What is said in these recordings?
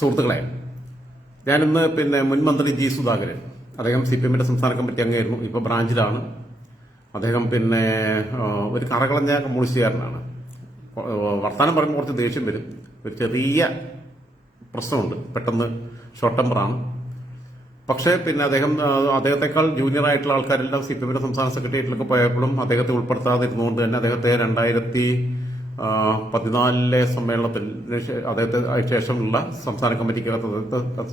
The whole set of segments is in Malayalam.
സുഹൃത്തുക്കളെ, ഞാനിന്ന് മുൻ മന്ത്രി ജി സുധാകരൻ, അദ്ദേഹം CPM സംസ്ഥാന കമ്മിറ്റി അംഗമായിരുന്നു, ഇപ്പോൾ ബ്രാഞ്ചിലാണ്. അദ്ദേഹം ഒരു കറകളഞ്ഞ കമ്മ്യൂണിസ്റ്റുകാരനാണ്. വർത്തമാനം പറയുമ്പോൾ കുറച്ച് ദേഷ്യം വരും. ഒരു ചെറിയ പ്രശ്നമുണ്ട്, പെട്ടെന്ന് ഷോർട്ട് ടെമ്പറാണ്. പക്ഷേ അദ്ദേഹത്തെക്കാൾ ജൂനിയർ ആയിട്ടുള്ള ആൾക്കാരെല്ലാം CPM സംസ്ഥാന സെക്രട്ടേറിയറ്റിലൊക്കെ പോയപ്പോഴും അദ്ദേഹത്തെ ഉൾപ്പെടുത്താതിരുന്നുകൊണ്ട് തന്നെ അദ്ദേഹത്തെ 2014 സമ്മേളനത്തിൽ അദ്ദേഹത്തെ ശേഷമുള്ള സംസ്ഥാന കമ്മിറ്റിക്കകത്ത്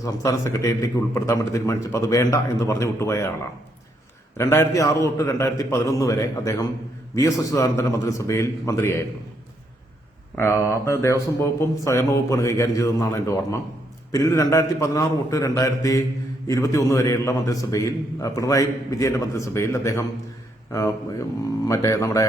സംസ്ഥാന സെക്രട്ടേറിയറ്റിലേക്ക് ഉൾപ്പെടുത്താൻ വേണ്ടി തീരുമാനിച്ചപ്പോൾ അത് വേണ്ട എന്ന് പറഞ്ഞ് വിട്ടുപോയ ആളാണ്. 2006 തൊട്ട് 2011 വരെ അദ്ദേഹം VS അച്യുതാനന്ദന്റെ മന്ത്രിസഭയിൽ മന്ത്രിയായിരുന്നു. അത് ദേവസ്വം വകുപ്പും സഹകരണ വകുപ്പാണ് കൈകാര്യം ചെയ്തതെന്നാണ് എന്റെ ഓർമ്മ. പിന്നീട് 2016 തൊട്ട് 2021 വരെയുള്ള മന്ത്രിസഭയിൽ, പിണറായി വിജയന്റെ മന്ത്രിസഭയിൽ അദ്ദേഹം നമ്മുടെ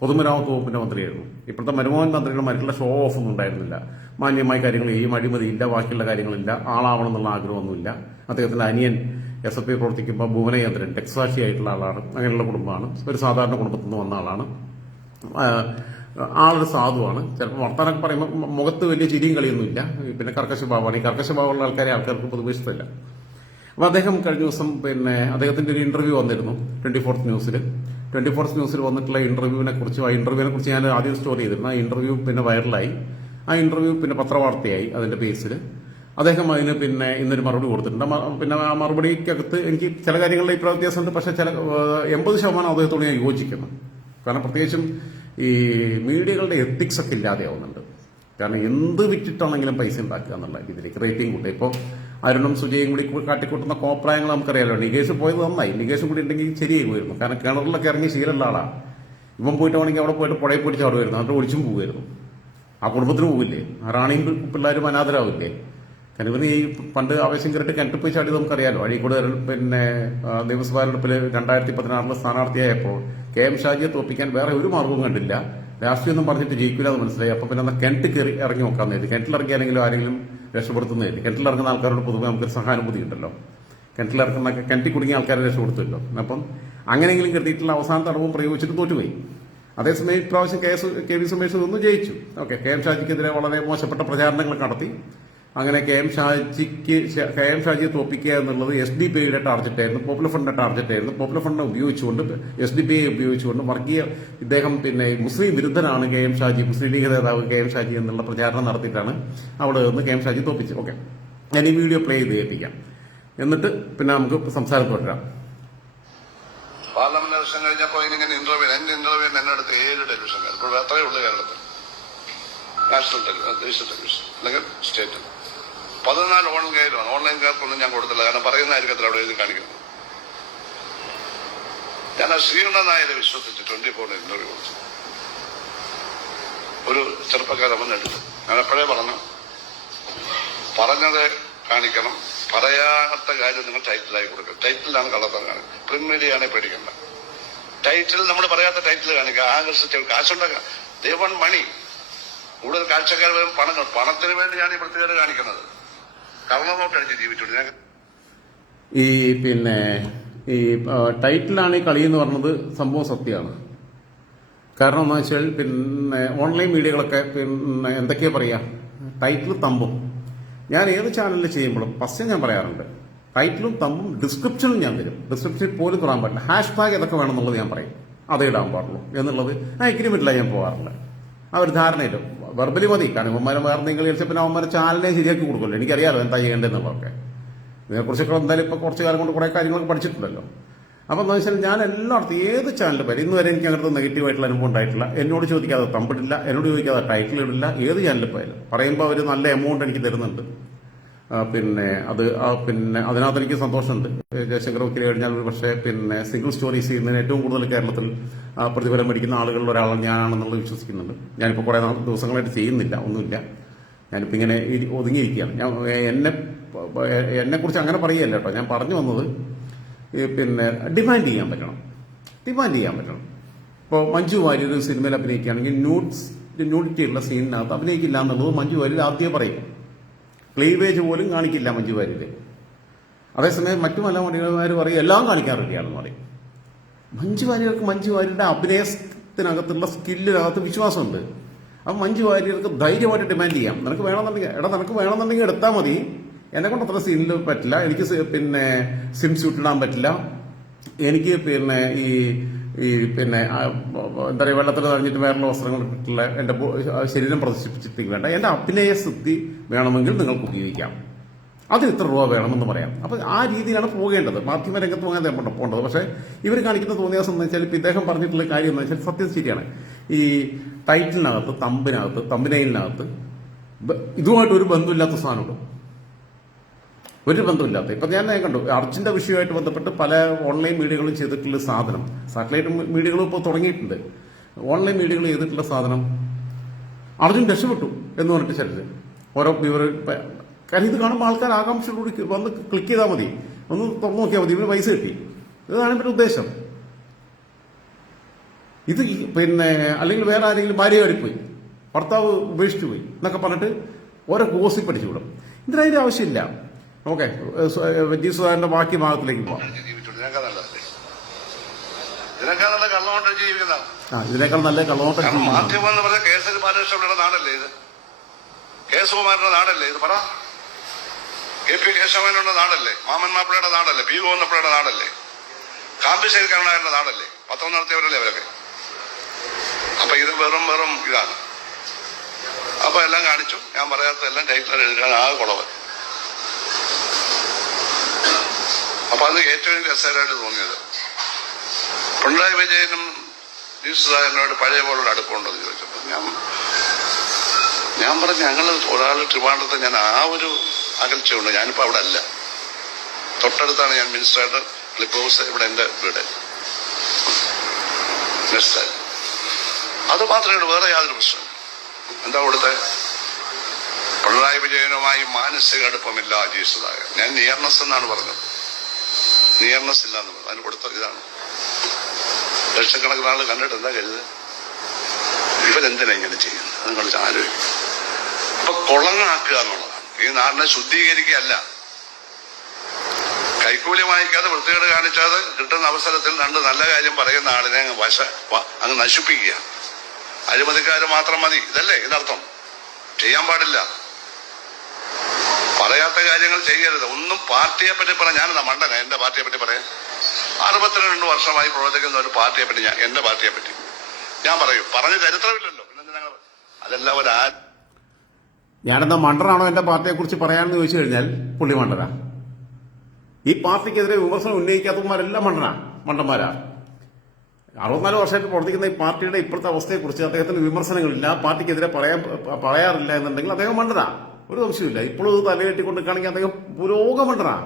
പൊതുമരാമത്ത് വകുപ്പിന്റെ മന്ത്രിയായിരുന്നു. ഇപ്പോഴത്തെ മൻമോഹൻ മന്ത്രിയുടെ മറ്റുള്ള ഷോ ഓഫ് ഒന്നും ഉണ്ടായിരുന്നില്ല. മാന്യമായ കാര്യങ്ങൾ ചെയ്യും, അഴിമതിയില്ല, ബാക്കിയുള്ള കാര്യങ്ങളില്ല, ആളാവണം എന്നുള്ള ആഗ്രഹമൊന്നുമില്ല. അദ്ദേഹത്തിന്റെ അനിയൻ SFI പ്രവർത്തിക്കുമ്പോൾ ഭുവനചന്ദ്രൻ രക്തസാക്ഷിയായിട്ടുള്ള ആളാണ്. അങ്ങനെയുള്ള കുടുംബമാണ്. ഒരു സാധാരണ കുടുംബത്തിൽ നിന്ന് വന്ന ആളാണ്. ആളൊരു സാധുവാണ്. ചിലപ്പോൾ വർത്താനൊക്കെ പറയുമ്പോൾ മുഖത്ത് വലിയ ചിരിയും കളിയൊന്നുമില്ല. കർക്കശഭാവമാണ്. ഈ കർക്കശഭാവമുള്ള ആൾക്കാർക്ക് പൊതുവെ ഇഷ്ടമില്ല. അപ്പൊ അദ്ദേഹം കഴിഞ്ഞ ദിവസം അദ്ദേഹത്തിന്റെ ഒരു ഇന്റർവ്യൂ വന്നിരുന്നു 24th ന്യൂസിൽ വന്നിട്ടുള്ള ഇന്റർവ്യൂവിനെ കുറിച്ച് ഞാൻ ആദ്യം സ്റ്റോറി ചെയ്തിരുന്നു. ആ ഇന്റർവ്യൂ വൈറലായി. ആ ഇന്റർവ്യൂ മത്രവാർത്തയായി. അതിന്റെ ബേസിൽ അദ്ദേഹം അതിന് ഇന്നൊരു മറുപടി കൊടുത്തിട്ടുണ്ട്. ആ മറുപടിക്കകത്ത് എനിക്ക് ചില കാര്യങ്ങളിൽ അഭിപ്രായ വ്യത്യാസമുണ്ട്. പക്ഷെ 80% അദ്ദേഹത്തോട് ഞാൻ യോജിക്കുന്നു. കാരണം പ്രത്യേകിച്ചും ഈ മീഡിയകളുടെ എത്തിക്സ് ഒക്കെ ഇല്ലാതെയാവുന്നുണ്ട്. കാരണം എന്ത് വിറ്റിട്ടാണെങ്കിലും പൈസ ഉണ്ടാക്കുക എന്നുള്ള രീതിയിലേക്ക് റേറ്റിംഗ് കൂട്ടുക. ഇപ്പോൾ അരുണും സുജയും കൂടി കാട്ടിക്കൂട്ടുന്ന കോപ്രായങ്ങൾ നമുക്കറിയാലോ. നികേഷ് പോയത് നന്നായി. നികേഷും കൂടി ഉണ്ടെങ്കിൽ ശരിയായി പോയിരുന്നു. കാരണം കിണറിലൊക്കെ ഇറങ്ങി ശീലമുള്ള ആളാണ്. ഇവൻ പോയിട്ടാണെങ്കിൽ അവിടെ പോയിട്ട് പുഴയിൽ പോയിട്ട് ചാടുമായിരുന്നു. എന്നിട്ട് ഒളിച്ചും പോവുമായിരുന്നു. ആ കുടുംബത്തിന് പോവില്ലേ? റാണിയും പിള്ളേരും അനാഥരാവില്ലേ? കാരണം ഇവന് ഈ പണ്ട് ആവേശം കയറിട്ട് കിണറ്റ് പോയി ചാടി നമുക്കറിയാലോ. അഴീക്കോട് നിയമസഭാ തെരഞ്ഞെടുപ്പിൽ 2016 സ്ഥാനാർത്ഥിയായപ്പോൾ KM ഷാജിയെ തോപ്പിക്കാൻ വേറെ ഒരു മാർഗവും കണ്ടില്ല. രാഷ്ട്രീയമൊന്നും പറഞ്ഞിട്ട് ജയിക്കില്ല എന്ന് മനസ്സിലായി. അപ്പൊ കിണറ്റ് കയറി ഇറങ്ങി നോക്കാൻ നേരി. കിണറ്റിലിറങ്ങിയാലെങ്കിലും ആരെങ്കിലും രക്ഷപ്പെടുത്തുന്നതായിട്ട്. കിണറ്റിലിറങ്ങുന്ന ആൾക്കാരോട് പൊതുവെ നമുക്കൊരു സഹാനുഭൂതി ഉണ്ടല്ലോ. കിണറ്റിൽ കുടുങ്ങിയ ആൾക്കാരെ രക്ഷപ്പെടുത്തുമല്ലോ. അപ്പം അങ്ങനെയെങ്കിലും കരുതിയിട്ടുള്ള അവസാന തടവും പ്രയോഗിച്ചിട്ട് തോറ്റുപോയി. അതേസമയം ഇപ്രാവശ്യം KV സുമേഷ് ഒന്ന് ജയിച്ചു. ഓക്കെ, KM ഷാജിക്കെതിരെ വളരെ മോശപ്പെട്ട പ്രചാരണങ്ങൾ നടത്തി. അങ്ങനെ KM ഷാജിയെ തോപ്പിക്കുക എന്നുള്ളത് SDPIയുടെ ടാർഗറ്റായിരുന്നു, പോപ്പുലർ ഫണ്ടിന്റെ ടാർഗറ്റായിരുന്നു. പോപ്പുലർ ഫണ്ടിനെ ഉപയോഗിച്ചുകൊണ്ട് SDPI ഉപയോഗിച്ചുകൊണ്ട് ഇദ്ദേഹം മുസ്ലിം വിരുദ്ധനാണ് KM ഷാജി, മുസ്ലിം ലീഗ് നേതാവ് KM ഷാജി എന്നുള്ള പ്രചാരണം നടത്തിയിട്ടാണ് അവിടെ നിന്ന് KM ഷാജി തോപ്പിച്ചത്. ഓക്കെ, ഞാൻ ഈ വീഡിയോ പ്ലേ ചെയ്ത് കേൾപ്പിക്കാം. എന്നിട്ട് നമുക്ക് സംസാരം തുടരാം. പാർലമെന്റ് ഇലക്ഷൻ കഴിഞ്ഞപ്പോൾ എന്റെ ഇന്റർവ്യൂ എന്നെ അടുത്ത് 7 ടെലിവിഷൻകാർ. ഇപ്പോൾ അത്രയേ ഉള്ളൂ കേരളത്തിൽ. നാഷണൽ ടെലിവിഷൻ, ദേശീയ ടെലിവിഷൻ അല്ലെങ്കിൽ സ്റ്റേറ്റ് 14 ഓൺലൈൻകാർക്കൊന്നും ഞാൻ കൊടുത്തില്ല. കാരണം പറയുന്നതായിരിക്കത്തില്ല അവിടെ എഴുതി കാണിക്കുന്നത്. ഞാൻ ആ ശ്രീകണ്ഠൻ നായരെ വിശ്വസിച്ച് 24 ഇന്റർവ്യൂ കൊടുത്തു. ഒരു ചെറുപ്പക്കാരൻ വന്നെടുത്തു. ഞാൻ എപ്പോഴേ പറഞ്ഞത് കാണിക്കണം, പറയാത്ത കാര്യം നിങ്ങൾ ടൈറ്റിലായി കൊടുക്കുക. ടൈറ്റിലാണ് കള്ളത്തരം കാണിക്കുക. പ്രിന്റ് മീഡിയയാണെ പേടിക്കണ്ട. ടൈറ്റിൽ നമ്മൾ പറയാത്ത ടൈറ്റിൽ കാണിക്കുക, ആകർഷിച്ച് കാശുണ്ടാക്കുക. ദേ വൺ മണി. കൂടുതൽ കാഴ്ചക്കാർ വരും പണത്തിന് വേണ്ടിയാണ് ഈ പ്രത്യേകത കാണിക്കുന്നത്. കർമ്മനോട്ടടിച്ച് ജീവിച്ചുകൊണ്ട് ഈ ടൈറ്റിലാണ് ഈ കളി എന്ന് പറഞ്ഞത് സംഭവം സത്യമാണ്. കാരണം എന്താ വെച്ചാൽ ഓൺലൈൻ മീഡിയകളൊക്കെ എന്തൊക്കെയാ പറയാ, ടൈറ്റിൽ തമ്പും. ഞാൻ ഏത് ചാനലിൽ ചെയ്യുമ്പോഴും ഫസ്റ്റ് ഞാൻ പറയാറുണ്ട്, ടൈറ്റിലും തമ്പും ഡിസ്ക്രിപ്ഷനും ഞാൻ തരും. ഡിസ്ക്രിപ്ഷനിൽ പോലും തൊടാൻ പറ്റില്ല. #, ഏതൊക്കെ വേണമെന്നുള്ളത് ഞാൻ പറയും. അതേ ഇടാൻ പാടുള്ളൂ എന്നുള്ളത് എഗ്രിമെന്റിലാണ് ഞാൻ പോകാറില്ല. ആ ഒരു ധാരണയില്ല. വെർബലി മതി. കാരണം ഇവന്മാരെ വേറെ നിങ്ങൾ കളിച്ച അവന്മാരെ ചാനലിനെ ശരിയാക്കി കൊടുക്കുമല്ലോ. എനിക്കറിയാലോ എന്താ ചെയ്യേണ്ടതെന്നുള്ളതൊക്കെ. ഇതിനെക്കുറിച്ചൊക്കെ എന്തായാലും ഇപ്പൊ കുറച്ച് കാലം കൊണ്ട് കുറെ കാര്യങ്ങളൊക്കെ പഠിച്ചിട്ടുണ്ടല്ലോ. അപ്പൊ എന്താ വെച്ചാൽ ഞാൻ എല്ലായിടത്തും ഏത് ചാനലിൽ വരെ ഇന്ന് വരെ എനിക്ക് അങ്ങനത്തെ നെഗറ്റീവായിട്ടുള്ള അനുഭവം ഉണ്ടായിട്ടില്ല. എന്നോട് ചോദിക്കാതെ തമ്പിടില്ല, എന്നോട് ചോദിക്കാതെ ടൈറ്റിൽ ഇടില്ല. ഏത് ചാനലിൽ പോയാലും പറയുമ്പോൾ അവർ നല്ല എമൗണ്ട് എനിക്ക് തരുന്നുണ്ട്. അതിനകത്ത് എനിക്ക് സന്തോഷമുണ്ട്. ജയശങ്കർ വക്കീൽ കഴിഞ്ഞാൽ ഒരു പക്ഷേ സിംഗിൾ സ്റ്റോറീസ് ചെയ്യുന്നതിന് ഏറ്റവും കൂടുതൽ കേരളത്തിൽ പ്രതിഫലം മേടിക്കുന്ന ആളുകളിൽ ഒരാളാണ് ഞാനാണെന്നുള്ളത് വിശ്വസിക്കുന്നുണ്ട്. ഞാനിപ്പോൾ കുറെ ദിവസങ്ങളായിട്ട് ചെയ്യുന്നില്ല, ഒന്നുമില്ല. ഞാനിപ്പോൾ ഇങ്ങനെ ഒതുങ്ങിയിരിക്കുകയാണ്. എന്നെക്കുറിച്ച് അങ്ങനെ പറയുകയല്ല കേട്ടോ. ഞാൻ പറഞ്ഞു വന്നത് ഡിമാൻഡ് ചെയ്യാൻ പറ്റണം. ഇപ്പോൾ മഞ്ജു വാര്യർ ഒരു സിനിമയിൽ അഭിനയിക്കുകയാണെങ്കിൽ ന്യൂഡിറ്റി ഉള്ള സീനിനകത്ത് അഭിനയിക്കില്ല എന്നുള്ളത് മഞ്ജു വാര്യർ ആദ്യം പറയും. ക്ലീവേജ് പോലും കാണിക്കില്ല മഞ്ജു വാര്യർ. അതേസമയം മറ്റു പല മണികന്മാർ പറയും എല്ലാം കാണിക്കാൻ റെഡിയാണെന്ന് പറയും. മഞ്ജു വാര്യരുടെ അഭിനയത്തിനകത്തുള്ള സ്കില്ലിനകത്ത് വിശ്വാസമുണ്ട്. അപ്പം മഞ്ജു വാര്യർക്ക് ധൈര്യമായിട്ട് ഡിമാൻഡ് ചെയ്യാം. നിനക്ക് വേണമെന്നുണ്ടെങ്കിൽ എടുത്താൽ മതി, എന്നെ കൊണ്ട് അത്ര സീനിൽ പറ്റില്ല, എനിക്ക് പിന്നെ സ്വിം സ്യൂട്ട് ഇടാൻ പറ്റില്ല, എനിക്ക് പിന്നെ ഈ പിന്നെ എന്താ പറയുക വെള്ളത്തിൽ നിറഞ്ഞിട്ട് വേറെ വസ്ത്രങ്ങൾ ഇട്ടിട്ടുള്ള എന്റെ ശരീരം പ്രദർശിപ്പിച്ചിട്ട് വേണ്ട, എന്റെ അഭിനയ സിദ്ധി വേണമെങ്കിൽ നിങ്ങൾക്ക് ഉപയോഗിക്കാം, അതിന് ഇത്ര രൂപ വേണമെന്ന് പറയാം. അപ്പൊ ആ രീതിയിലാണ് പോകേണ്ടത്, മാധ്യമ രംഗത്ത് പോകേണ്ടത്. പക്ഷെ ഇവർ കാണിക്കുന്ന തോന്നിയാസം എന്ന് വെച്ചാൽ ഇപ്പൊ ഇദ്ദേഹം പറഞ്ഞിട്ടുള്ള കാര്യം എന്ന് വെച്ചാൽ സത്യം ശരിയാണ്. ഈ ടൈറ്റിലിനകത്ത് തമ്പനയിലിനകത്ത് ഇതുമായിട്ട് ഒരു ബന്ധമില്ലാത്ത സാധനമുണ്ട്, ഒരു ബന്ധമില്ലാത്ത. ഇപ്പൊ ഞാൻ കണ്ടു അർജുന്റെ വിഷയമായിട്ട് ബന്ധപ്പെട്ട് പല ഓൺലൈൻ മീഡിയകളും ചെയ്തിട്ടുള്ള സാധനം, സാറ്റലൈറ്റ് മീഡിയകളും ഇപ്പോൾ തുടങ്ങിയിട്ടുണ്ട്, ഓൺലൈൻ മീഡിയകൾ ചെയ്തിട്ടുള്ള സാധനം അർജുൻ രക്ഷപ്പെട്ടു എന്ന് പറഞ്ഞിട്ട് ചിലര് ഓരോ കാര്യം ഇത് കാണുമ്പോൾ ആൾക്കാർ ആകാംക്ഷയോടുകൂടി വന്ന് ക്ലിക്ക് ചെയ്താൽ മതി, ഒന്ന് തുറന്നു നോക്കിയാൽ മതി, ഇവന് പൈസ കിട്ടി. ഇതാണ് ഇവരുടെ ഉദ്ദേശം. ഇത് പിന്നെ അല്ലെങ്കിൽ വേറെ ആരെങ്കിലും ഭാര്യ കയറിപ്പോയി, ഭർത്താവ് ഉപേക്ഷിച്ചു പോയി എന്നൊക്കെ പറഞ്ഞിട്ട് ഓരോ ഗോസിപ്പ് അടിച്ചു വിടും. ഇതിനതിന്റെ ആവശ്യമില്ല. ഓക്കെ, ജി സുധാകരന്റെ ബാക്കി ഭാഗത്തിലേക്ക് പോവാം. ഇതിനേക്കാൾ നല്ല കള്ളനോട്ടം മാധ്യമം എന്ന് പറഞ്ഞാൽ കേസരി ബാലകൃഷ്ണയുടെ നാടല്ലേ ഇത്, കേസുകുമാരന്റെ നാടല്ലേ ഇത്, പറ കെ പി കേശവന്റെ നാടല്ലേ, മാമൻ മാപ്പിളയുടെ നാടല്ലേ, പി ഗോവിന്ദപ്പിള്ളയുടെ നാടല്ലേ, കാമ്പശ്ശേരി കരുണാകരന്റെ നാടല്ലേ, പത്രം നടത്തിയവരല്ലേ അവരൊക്കെ. അപ്പൊ ഇത് വെറും ഇതാണ്. അപ്പൊ എല്ലാം കാണിച്ചു, ഞാൻ പറയാത്ത എല്ലാം ടൈറ്റിൽ എഴുതാൻ ആകെ കുളവ്. അപ്പൊ അത് ഏറ്റവും രസകരമായിട്ട് തോന്നിയത് പിണറായി വിജയനും ജി സുധാകരനോട് പഴയ പോലുള്ള അടുപ്പമുണ്ടെന്ന് ചോദിച്ചപ്പോൾ ഞാൻ പറഞ്ഞു ഞങ്ങൾ ഒരാൾ ട്രിവാൻഡ്രത്ത് ഞാൻ ആ ഒരു അകൽച്ചയുണ്ട്, ഞാനിപ്പോ അവിടെ അല്ല, തൊട്ടടുത്താണ് ഞാൻ മിനിസ്റ്ററായിട്ട് ക്ലിപ്പ് ഹൗസ്, ഇവിടെ എന്റെ വീട് മനസ്സിലായി. അത് മാത്രമേ ഉള്ളൂ, വേറെ യാതൊരു പ്രശ്നം. എന്താ കൊടുത്തെ പിണറായി വിജയനുമായി മാനസിക അടുപ്പമില്ല ജി സുധാകരൻ. ഞാൻ നിയർനെസ് എന്നാണ് പറഞ്ഞത്, നിയർനെസ് ഇല്ല എന്ന് പറഞ്ഞു. അതിന് കൊടുത്ത ഇതാണ്. ലക്ഷക്കണക്കിന് ആൾ കണ്ടിട്ട് എന്താ കരുത്, ഇവരെന്തിനാ ഇങ്ങനെ ചെയ്യുന്നത്, നിങ്ങൾ ആലോചിക്കും. അപ്പൊ കുളങ്ങാക്കുക എന്നുള്ളതാണ്, ഈ നാടിനെ ശുദ്ധീകരിക്കുകയല്ല. കൈക്കൂലി വാങ്ങിക്കാതെ വൃത്തികേട് കാണിച്ചാതെ കിട്ടുന്ന അവസരത്തിൽ രണ്ട് നല്ല കാര്യം പറയുന്ന ആളിനെ അങ്ങ് നശിപ്പിക്കുക. അഴിമതിക്കാര് മാത്രം മതി, ഇതല്ലേ ഇതിനർത്ഥം. ചെയ്യാൻ പാടില്ല, പറയാത്ത കാര്യങ്ങൾ ചെയ്യരുത്. ഒന്നും പാർട്ടിയെ പറ്റി പറയാൻ ഞാനെന്താ മണ്ടന എന്റെ പാർട്ടിയെ പറ്റി പറയാൻ? 62 വർഷമായി പ്രവർത്തിക്കുന്ന ഒരു പാർട്ടിയെ പറ്റി എന്റെ പാർട്ടിയെ പറ്റി ഞാൻ പറയും, പറഞ്ഞ ചരിത്രമില്ലല്ലോ. പിന്നെ അതെല്ലാം ഞാനെന്താ മണ്ടനാണോ എന്റെ പാർട്ടിയെ കുറിച്ച് പറയാമെന്ന് ചോദിച്ചു കഴിഞ്ഞാൽ പുള്ളി മണ്ടനാ. ഈ പാർട്ടിക്കെതിരെ വിമർശനം ഉന്നയിക്കാത്തവന്മാരെല്ലാം മണ്ടന്മാരാ. 64 വർഷമായിട്ട് പ്രവർത്തിക്കുന്ന ഈ പാർട്ടിയുടെ ഇപ്പോഴത്തെ അവസ്ഥയെക്കുറിച്ച് അദ്ദേഹത്തിന് വിമർശനങ്ങളില്ല, പാർട്ടിക്കെതിരെ പറയാറില്ല എന്നുണ്ടെങ്കിൽ അദ്ദേഹം മണ്ടനാ, ഒരു സംശയമില്ല. ഇപ്പോഴും ഇത് തലകെട്ടിക്കൊണ്ടിരിക്കുകയാണെങ്കിൽ അദ്ദേഹം പുരോഗമണ്ടനാ.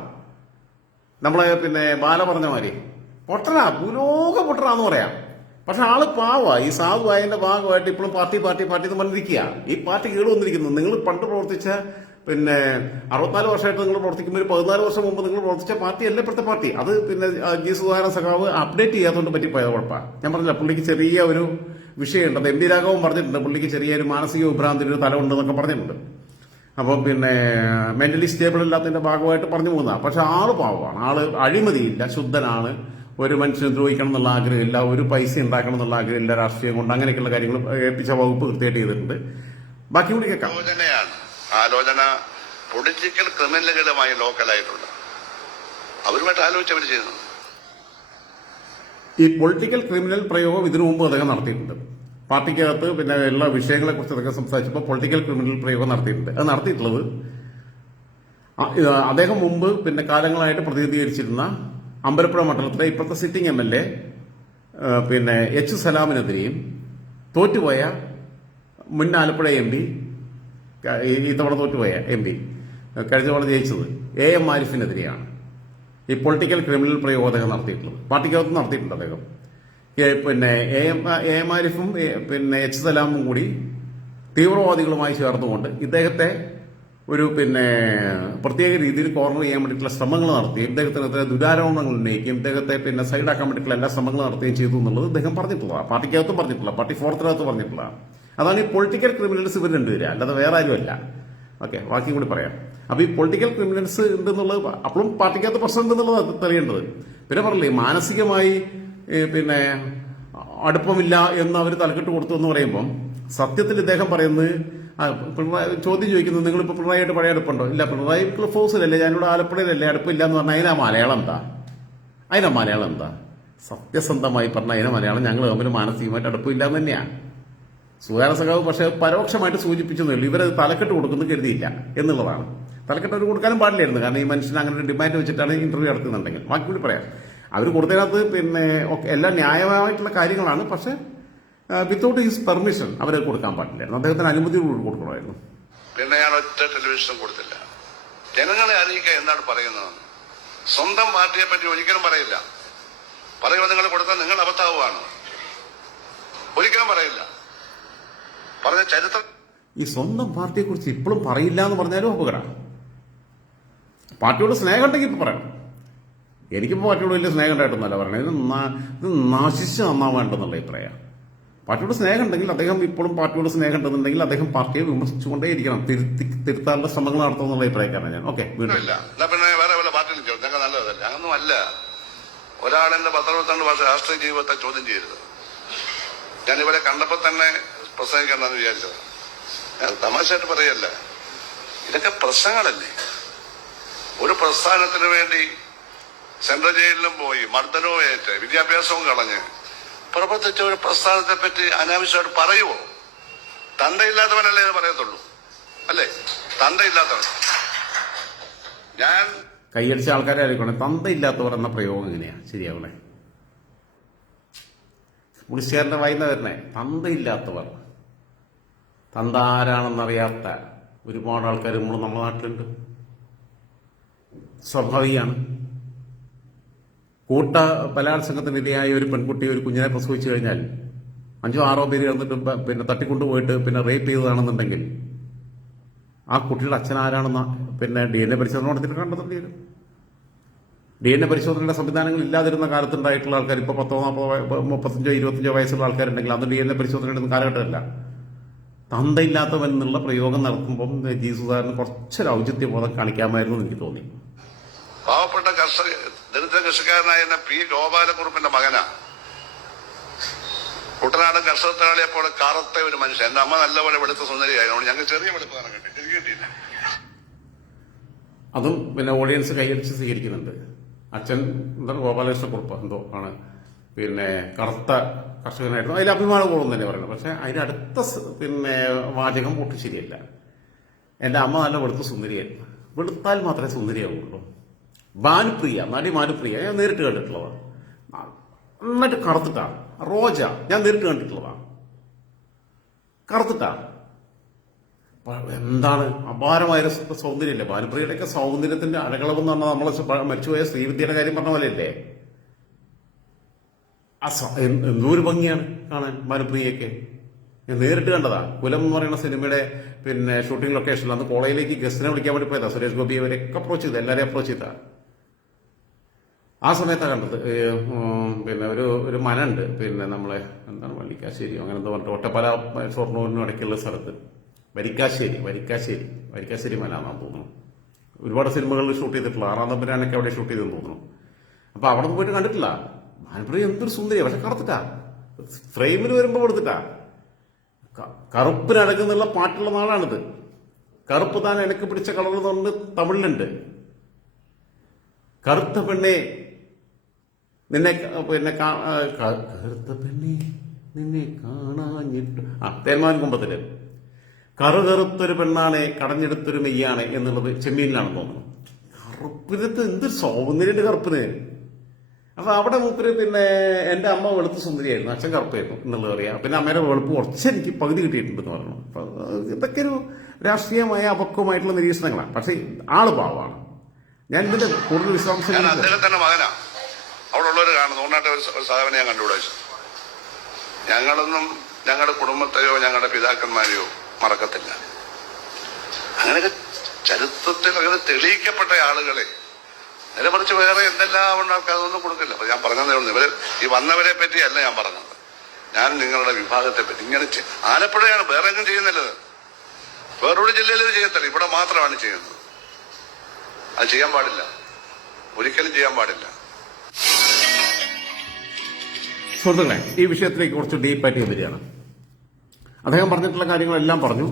നമ്മളെ പിന്നെ ബാല പറഞ്ഞ മാതിരി പുരോഗ പൊട്ടനാന്ന് പറയാം. പക്ഷെ ആള് പാവാ, ഈ സാധുവായതിന്റെ ഭാഗമായിട്ട് ഇപ്പോഴും പാർട്ടി എന്ന് പറഞ്ഞിരിക്കുക. ഈ പാർട്ടി കേട് വന്നിരിക്കുന്നു. നിങ്ങൾ പണ്ട് പ്രവർത്തിച്ച പിന്നെ 64 വർഷമായിട്ട് നിങ്ങൾ പ്രവർത്തിക്കുമ്പോൾ 14 വർഷം മുമ്പ് നിങ്ങൾ പ്രവർത്തിച്ച പാർട്ടി അല്ല ഇപ്പോഴത്തെ പാർട്ടി. അത് പിന്നെ ജി സുധാകരൻ സഖാവ് അപ്ഡേറ്റ് ചെയ്യാത്തതുകൊണ്ട് പറ്റിപ്പോയത് കുഴപ്പമാണ്. ഞാൻ പറഞ്ഞില്ല, പുള്ളിക്ക് ചെറിയ ഒരു വിഷയമുണ്ട്. എം പി രാഘവൻ പറഞ്ഞിട്ടുണ്ട് പുള്ളിക്ക് ചെറിയൊരു മാനസിക വിഭ്രാന്തിന് ഒരു തലമുണ്ടെന്നൊക്കെ പറഞ്ഞിട്ടുണ്ട്. അപ്പം പിന്നെ മെന്റലി സ്റ്റേബിൾ ഇല്ലാത്തതിന്റെ ഭാഗമായിട്ട് പറഞ്ഞു പോകുന്ന. പക്ഷെ ആള് പാവമാണ്, ആള് അഴിമതിയില്ല, ശുദ്ധനാണ്, ഒരു മനുഷ്യനെ ദ്രോഹിക്കണം എന്നുള്ള ആഗ്രഹമില്ല, ഒരു പൈസ ഉണ്ടാക്കണം എന്നുള്ള ആഗ്രഹമില്ല, രാഷ്ട്രീയം കൊണ്ട് അങ്ങനെയൊക്കെയുള്ള കാര്യങ്ങൾ ഏൽപ്പിച്ച വകുപ്പ് കൃത്യമായിട്ട് ചെയ്തിട്ടുണ്ട്. ബാക്കി കൂടി കേൾക്കാം. ആലോചന പൊളിറ്റിക്കൽ ക്രിമിനലുകളുമായി ലോക്കലായിട്ടുണ്ട്, അവരുമായിട്ട് ആലോചിച്ചവർ ചെയ്യുന്നത്. ഈ പൊളിറ്റിക്കൽ ക്രിമിനൽ പ്രയോഗം ഇതിനു മുമ്പ് അദ്ദേഹം നടത്തിയിട്ടുണ്ട്. പാർട്ടിക്കകത്ത് പിന്നെ എല്ലാ വിഷയങ്ങളെ കുറിച്ച് അദ്ദേഹം സംസാരിച്ചപ്പോൾ പൊളിറ്റിക്കൽ ക്രിമിനൽ പ്രയോഗം നടത്തിയിട്ടുണ്ട്. അത് നടത്തിയിട്ടുള്ളത് അദ്ദേഹം മുമ്പ് പിന്നെ കാലങ്ങളായിട്ട് പ്രതിനിധീകരിച്ചിരുന്ന അമ്പലപ്പുഴ മണ്ഡലത്തിലെ ഇപ്പോഴത്തെ സിറ്റിംഗ് MLA പിന്നെ H സലാമിനെതിരെയും തോറ്റുപോയ മുൻ ആലപ്പുഴ MP ഇത്തവണ തോറ്റുപോയ MP കഴിഞ്ഞ തവണ ജയിച്ചത് AM ആരിഫിനെതിരെയാണ് ഈ പൊളിറ്റിക്കൽ ക്രിമിനൽ പ്രയോഗം അദ്ദേഹം നടത്തിയിട്ടുള്ളത്. പാർട്ടിക്കകത്ത് നടത്തിയിട്ടുണ്ട് അദ്ദേഹം. പിന്നെ AM ആരിഫും പിന്നെ H സലാമും കൂടി തീവ്രവാദികളുമായി ചേർന്നുകൊണ്ട് ഇദ്ദേഹത്തെ ഒരു പിന്നെ പ്രത്യേക രീതിയിൽ കോർണർ ചെയ്യാൻ വേണ്ടിയിട്ടുള്ള ശ്രമങ്ങൾ നടത്തുകയും ഇദ്ദേഹത്തിനെതിരെ ദുരാരോപണങ്ങൾ ഉന്നയിക്കുകയും ഇദ്ദേഹത്തെ പിന്നെ സൈഡാക്കാൻ വേണ്ടിയിട്ടുള്ള എല്ലാ ശ്രമങ്ങളും നടത്തുകയും ചെയ്തു എന്നുള്ളത് ഇദ്ദേഹം പറഞ്ഞിട്ടുള്ളതാണ്. പാർട്ടിക്കകത്തും പറഞ്ഞിട്ടുള്ള, പാർട്ടി ഫോർത്തിനകത്ത് പറഞ്ഞിട്ടുള്ള. അതാണ് ഈ പൊളിറ്റിക്കൽ ക്രിമിനൽസ് ഇവർ രണ്ടുപേര്, അല്ലാതെ വേറെ ആരുമല്ല. ഓക്കെ, ബാക്കി കൂടി പറയാം. അപ്പൊ ഈ പൊളിറ്റിക്കൽ ക്രിമിനൽസ് ഉണ്ടെന്നുള്ളത് അപ്പോഴും പാർട്ടിക്കകത്ത് പ്രശ്നം ഉണ്ടെന്നുള്ളത് തെളിയേണ്ടത്. പിന്നെ പറഞ്ഞില്ലേ, മാനസികമായി പിന്നെ അടുപ്പമില്ല എന്ന് അവർ തലക്കെട്ട് കൊടുത്തു എന്ന് പറയുമ്പം സത്യത്തിൽ ഇദ്ദേഹം പറയുന്നത് പിണറായി ചോദ്യം ചോദിക്കുന്നത് നിങ്ങളിപ്പോൾ പിണറായിയായിട്ട് പഴയ അടുപ്പുണ്ടോ? ഇല്ല, പിണറായി ക്ലിഫ് ഹൗസിലല്ലേ, ഞാനിവിടെ ആലപ്പുഴയിലല്ലേ, അടുപ്പില്ല എന്ന് പറഞ്ഞാൽ അതിനാ മലയാളം എന്താ? സത്യസന്ധമായി പറഞ്ഞ അതിനെ മലയാളം ഞങ്ങൾ തമ്മിൽ മാനസികമായിട്ട് അടുപ്പില്ല എന്ന് തന്നെയാണ്. സുധാകര സഖാവ് പക്ഷേ പരോക്ഷമായിട്ട് സൂചിപ്പിച്ചതേ ഉള്ളൂ, ഇവരത് തലക്കെട്ട് കൊടുക്കുന്നു കരുതിയില്ല എന്നുള്ളതാണ്. തലക്കെട്ട് അവർ കൊടുക്കാനും പാടില്ലായിരുന്നു, കാരണം ഈ മനുഷ്യൻ അങ്ങനെ ഒരു ഡിമാൻഡ് വെച്ചിട്ടാണ് ഇന്റർവ്യൂ നടത്തുന്നുണ്ടെങ്കിൽ. ബാക്കി കൂടി പറയാം, അവർ കൊടുത്തതിനകത്ത് പിന്നെ എല്ലാം ന്യായമായിട്ടുള്ള കാര്യങ്ങളാണ്. പക്ഷെ വിത്തൗട്ട് ഹിസ് പെർമിഷൻ അവരെ കൊടുക്കാൻ പാടില്ലായിരുന്നു, അദ്ദേഹത്തിന് അനുമതി കൊടുക്കണമായിരുന്നു. പിന്നെ ഞാൻ ഒറ്റ ടെലിവിഷൻ കൊടുത്തില്ല. ജനങ്ങളെ അറിയിക്കുക എന്നാണ് പറയുന്നത്. സ്വന്തം പാർട്ടിയെ പറ്റി ഒരിക്കലും പറയില്ല. പറയുമ്പോൾ നിങ്ങൾ കൊടുത്താൽ നിങ്ങൾ അബദ്ധാവുകയാണ്. ഒരിക്കലും പറയില്ല. പറഞ്ഞ ചരിത്രം ഈ സ്വന്തം പാർട്ടിയെ കുറിച്ച് ഇപ്പോഴും പറയില്ല എന്ന് പറഞ്ഞാലും അപകടമാണ്. പാർട്ടിയോട് സ്നേഹം ഉണ്ടെങ്കിൽ ഇപ്പൊ പറയണം. എനിക്കിപ്പോൾ പാർട്ടിയോട് വലിയ സ്നേഹം ഉണ്ടായിട്ടൊന്നല്ല പറയണത്, ഇത് നശിച്ച് നന്നാവേണ്ടെന്നുള്ള അഭിപ്രായം. പാർട്ടിയോട് സ്നേഹം ഉണ്ടെങ്കിൽ അദ്ദേഹം ഇപ്പോഴും പാർട്ടിയോട് സ്നേഹം ഉണ്ടെന്നുണ്ടെങ്കിൽ അദ്ദേഹം പാർട്ടിയെ വിമർശിച്ചുകൊണ്ടേ ഇരിക്കണം, തിരുത്താനുള്ള ശ്രമങ്ങൾ നടത്തുന്നുള്ള അഭിപ്രായക്കാരാണ് ഞാൻ. ഓക്കെ, വീട്ടില്ല. പിന്നെ വേറെ വല്ല പാർട്ടിയിൽ ഞങ്ങൾ നല്ലതല്ല, അങ്ങനൊന്നും അല്ല. ഒരാളെന്റെ 10-12 വർഷം രാഷ്ട്രീയ ജീവിതത്തെ ചോദ്യം ചെയ്യരുത്. ഞാനിവരെ കണ്ടപ്പോൾ തന്നെ പ്രസംഗിക്കണമെന്ന് വിചാരിച്ചത്. ഞാൻ തമാശയായിട്ട് പറയല്ല, ഇതൊക്കെ പ്രശ്നങ്ങളല്ലേ. ഒരു പ്രസ്ഥാനത്തിന് വേണ്ടി സെൻട്രൽ ജയിലിലും പോയി മർദ്ദനവും ഏറ്റ് വിദ്യാഭ്യാസവും കളഞ്ഞ് പ്രവർത്തിച്ച ഒരു പ്രസ്ഥാനത്തെ പറ്റി അനാവശ്യമായിട്ട് പറയുമോ? തന്തയില്ലാത്തവനല്ലേ എന്ന് പറയത്തുള്ളൂ, അല്ലേ? തന്തയില്ലാത്തവൻ. ഞാൻ കൈയടിച്ച ആൾക്കാരെ അറിയിക്കണേ, തന്തയില്ലാത്തവർ എന്ന പ്രയോഗം എങ്ങനെയാ ശരിയാവണേ? പുളിശ്ശേരന്റെ വായിന്ന് വരണേ തന്തയില്ലാത്തവർ. തന്ത ആരാണെന്നറിയാത്ത ഒരുപാട് ആൾക്കാർ നമ്മുടെ നാട്ടിലുണ്ട്. സ്വാഭാവികമാണ്. കൂട്ട ബലാത്സംഗത്തിനിരയായ ഒരു പെൺകുട്ടി ഒരു കുഞ്ഞിനെ പ്രസവിച്ചു കഴിഞ്ഞാൽ 5-6 പേര് ചേർന്നിട്ട് പിന്നെ തട്ടിക്കൊണ്ടുപോയിട്ട് പിന്നെ റേപ്പ് ചെയ്തതാണെന്നുണ്ടെങ്കിൽ ആ കുട്ടിയുടെ അച്ഛൻ ആരാണെന്ന് പിന്നെ DNA പരിശോധന നടത്തിയിട്ട് കണ്ടെത്തേണ്ടി വരും. DNA പരിശോധനയുടെ സംവിധാനങ്ങൾ ഇല്ലാതിരുന്ന കാലത്തുണ്ടായിട്ടുള്ള ആൾക്കാർ ഇപ്പോൾ 35-25 വയസ്സുള്ള ആൾക്കാരുണ്ടെങ്കിൽ അത് DNA പരിശോധനയുടെ കാലഘട്ടമല്ല. തന്തയില്ലാത്തവൻ എന്നുള്ള പ്രയോഗം നടത്തുമ്പം ജി സുധാകരന് കുറച്ചൊരു ഔചിത്യബോധം കാണിക്കാമായിരുന്നു എനിക്ക് തോന്നി. പാവപ്പെട്ട ദരിദ്ര കൃഷിക്കാരനായ P. ഗോപാലക്കുറുപ്പിന്റെ മകനാ. കുട്ടനാടൻ കർഷക തൊഴിലാളിയെ പോലെ കറുത്ത ഒരു മനുഷ്യൻ. എന്റെ അമ്മ നല്ലപോലെ വെളുത്ത സുന്ദരിയായതുകൊണ്ട് ഞങ്ങൾ ചെറിയ വെളുപ്പാണ് കിട്ടിയില്ല. അതും പിന്നെ ഓഡിയൻസ് കൈയടിച്ച് സ്വീകരിക്കുന്നുണ്ട്. അച്ഛൻ എന്താണ് ഗോപാലകൃഷ്ണക്കുറുപ്പ് എന്തോ ആണ്, പിന്നെ കറുത്ത കർഷകനായിരുന്നു. അതിൽ അഭിമാനപൂർവ്വം തന്നെ പറയുന്നത്. പക്ഷെ അതിനടുത്ത പിന്നെ വാചകം ഒട്ടും ശരിയല്ല. എന്റെ അമ്മ നല്ല വെളുത്ത സുന്ദരിയായിരുന്നു. വെളുത്താൽ മാത്രമേ സുന്ദരിയാവുള്ളൂ. ഭാനുപ്രിയ, നടി ഭാനുപ്രിയ ഞാൻ നേരിട്ട് കണ്ടിട്ടുള്ളതാണ്. നന്നായിട്ട് കറുത്തിട്ടാ. റോജ ഞാൻ നേരിട്ട് കണ്ടിട്ടുള്ളതാണ്, കറുത്തിട്ടാ. എന്താണ് അപാരമായ സൗന്ദര്യല്ലേ ഭാനുപ്രിയയുടെയൊക്കെ സൗന്ദര്യത്തിന്റെ അടകളവെന്ന് പറഞ്ഞാൽ നമ്മളെ മരിച്ചുപോയ ശ്രീവിദ്യയുടെ കാര്യം പറഞ്ഞ പോലെയല്ലേ. എന്തോരു ഭംഗിയാണ് കാണാൻ ഭാനുപ്രിയയൊക്കെ. ഞാൻ നേരിട്ട് കണ്ടതാ. കുലം എന്ന് പറയുന്ന സിനിമയുടെ പിന്നെ ഷൂട്ടിംഗ് ലൊക്കേഷനിൽ അന്ന് കോളേജിലേക്ക് ഗസ്റ്റിനെ വിളിക്കാൻ വേണ്ടി പോയതാ. സുരേഷ് ഗോപി അവരെയൊക്കെ അപ്രോച്ച് ചെയ്തു, എല്ലാവരെയും അപ്രോച്ച് ചെയ്താ. ആ സമയത്താണ് കണ്ടത്. പിന്നെ ഒരു മനണ്ട്, പിന്നെ നമ്മളെ എന്താണ് വള്ളിക്കാശ്ശേരിയോ അങ്ങനെ എന്തോ പറഞ്ഞിട്ട് ഒറ്റപ്പാല ഷൊർണൂരിനും ഇടയ്ക്കുള്ള സ്ഥലത്ത് വരിക്കാശ്ശേരി മല എന്നാണ് തോന്നുന്നു. ഒരുപാട് സിനിമകളിൽ ഷൂട്ട് ചെയ്തിട്ടുള്ള 6-ാം തമ്പുരാനൊക്കെ അവിടെ ഷൂട്ട് ചെയ്തെന്ന് തോന്നുന്നു. അപ്പൊ അവിടെ പോയിട്ട് കണ്ടിട്ടില്ല. ഭാനുപ്രിയ എന്തൊരു സുന്ദരിയാ, പക്ഷെ കറുത്തിട്ടാ. ഫ്രെയിമിൽ വരുമ്പോ കൊടുത്തിട്ടാ. കറുപ്പിനടക്കുന്നുള്ള പാട്ടുള്ള നാളാണിത്. കറുപ്പ് താൻ എനിക്ക് പിടിച്ച കളർ എന്ന് പറഞ്ഞ് തമിഴിലുണ്ട്. കറുത്ത പെണ്ണെ നിന്നെ പിന്നെ കറുത്ത പെണ്ണെ നിന്നെ കാണാഞ്ഞിട്ട് തേന്മാൻ കുമ്പത്തില് കറുകറുത്തൊരു പെണ്ണാണ് കടഞ്ഞെടുത്തൊരു മെയ്യാണ് എന്നുള്ളത് ചെമ്മീനിലാണെന്ന് തോന്നുന്നു. കറുപ്പിനത്ത് എന്തൊരു സൗന്ദര്യന്റെ കറുപ്പിന്. അപ്പൊ അവിടെ മൂപ്പര് പിന്നെ എന്റെ അമ്മ വെളുത്ത സുന്ദരിയായിരുന്നു, അച്ഛൻ കറുപ്പായിരുന്നു എന്നുള്ളത് അറിയാം. പിന്നെ അമ്മയുടെ വെളുപ്പ് കുറച്ച് എനിക്ക് പകുതി കിട്ടിയിട്ടുണ്ടെന്ന് പറഞ്ഞു. അപ്പൊ ഇതൊക്കെ ഒരു രാഷ്ട്രീയമായ അപക്വമായിട്ടുള്ള നിരീക്ഷണങ്ങളാണ്. പക്ഷെ ആള് പാവമാണ്. ഞാൻ ഇതിന്റെ കൂടുതൽ വിശദാംശങ്ങൾ അദ്ദേഹത്തിന്റെ മകനാ. അവിടെ ഉള്ളവർ കാണുന്നു. ഓണാട്ടെ ഒരു സാധനം ഞാൻ കണ്ടുകൂടാ. ഞങ്ങളൊന്നും ഞങ്ങളുടെ കുടുംബത്തെയോ ഞങ്ങളുടെ പിതാക്കന്മാരെയോ മറക്കത്തില്ല. അങ്ങനെയൊക്കെ ചരിത്രത്തിൽ അങ്ങനെ തെളിയിക്കപ്പെട്ട ആളുകളെ നേരെ മറിച്ച് വേറെ എന്തെല്ലാം ഉണ്ട് ആൾക്കാർ അതൊന്നും കൊടുക്കില്ല. അപ്പൊ ഞാൻ പറഞ്ഞതേ ഉള്ളൂ, ഇവര് ഈ വന്നവരെ പറ്റിയല്ല ഞാൻ പറഞ്ഞത്. ഞാൻ നിങ്ങളുടെ വിഭാഗത്തെ പറ്റി ഇങ്ങനെ ആലപ്പുഴയാണ്, വേറെ എങ്ങും ചെയ്യുന്നില്ലത്. വേറൊരു ജില്ലയിലും ചെയ്യത്തില്ല, ഇവിടെ മാത്രമാണ് ചെയ്യുന്നത്. അത് ചെയ്യാൻ പാടില്ല, ഒരിക്കലും ചെയ്യാൻ പാടില്ല. സുഹൃത്തുക്കളെ, ഈ വിഷയത്തിലേക്ക് കുറച്ച് ഡീപ്പായിട്ട് വരികയാണ്. അദ്ദേഹം പറഞ്ഞിട്ടുള്ള കാര്യങ്ങളെല്ലാം പറഞ്ഞു.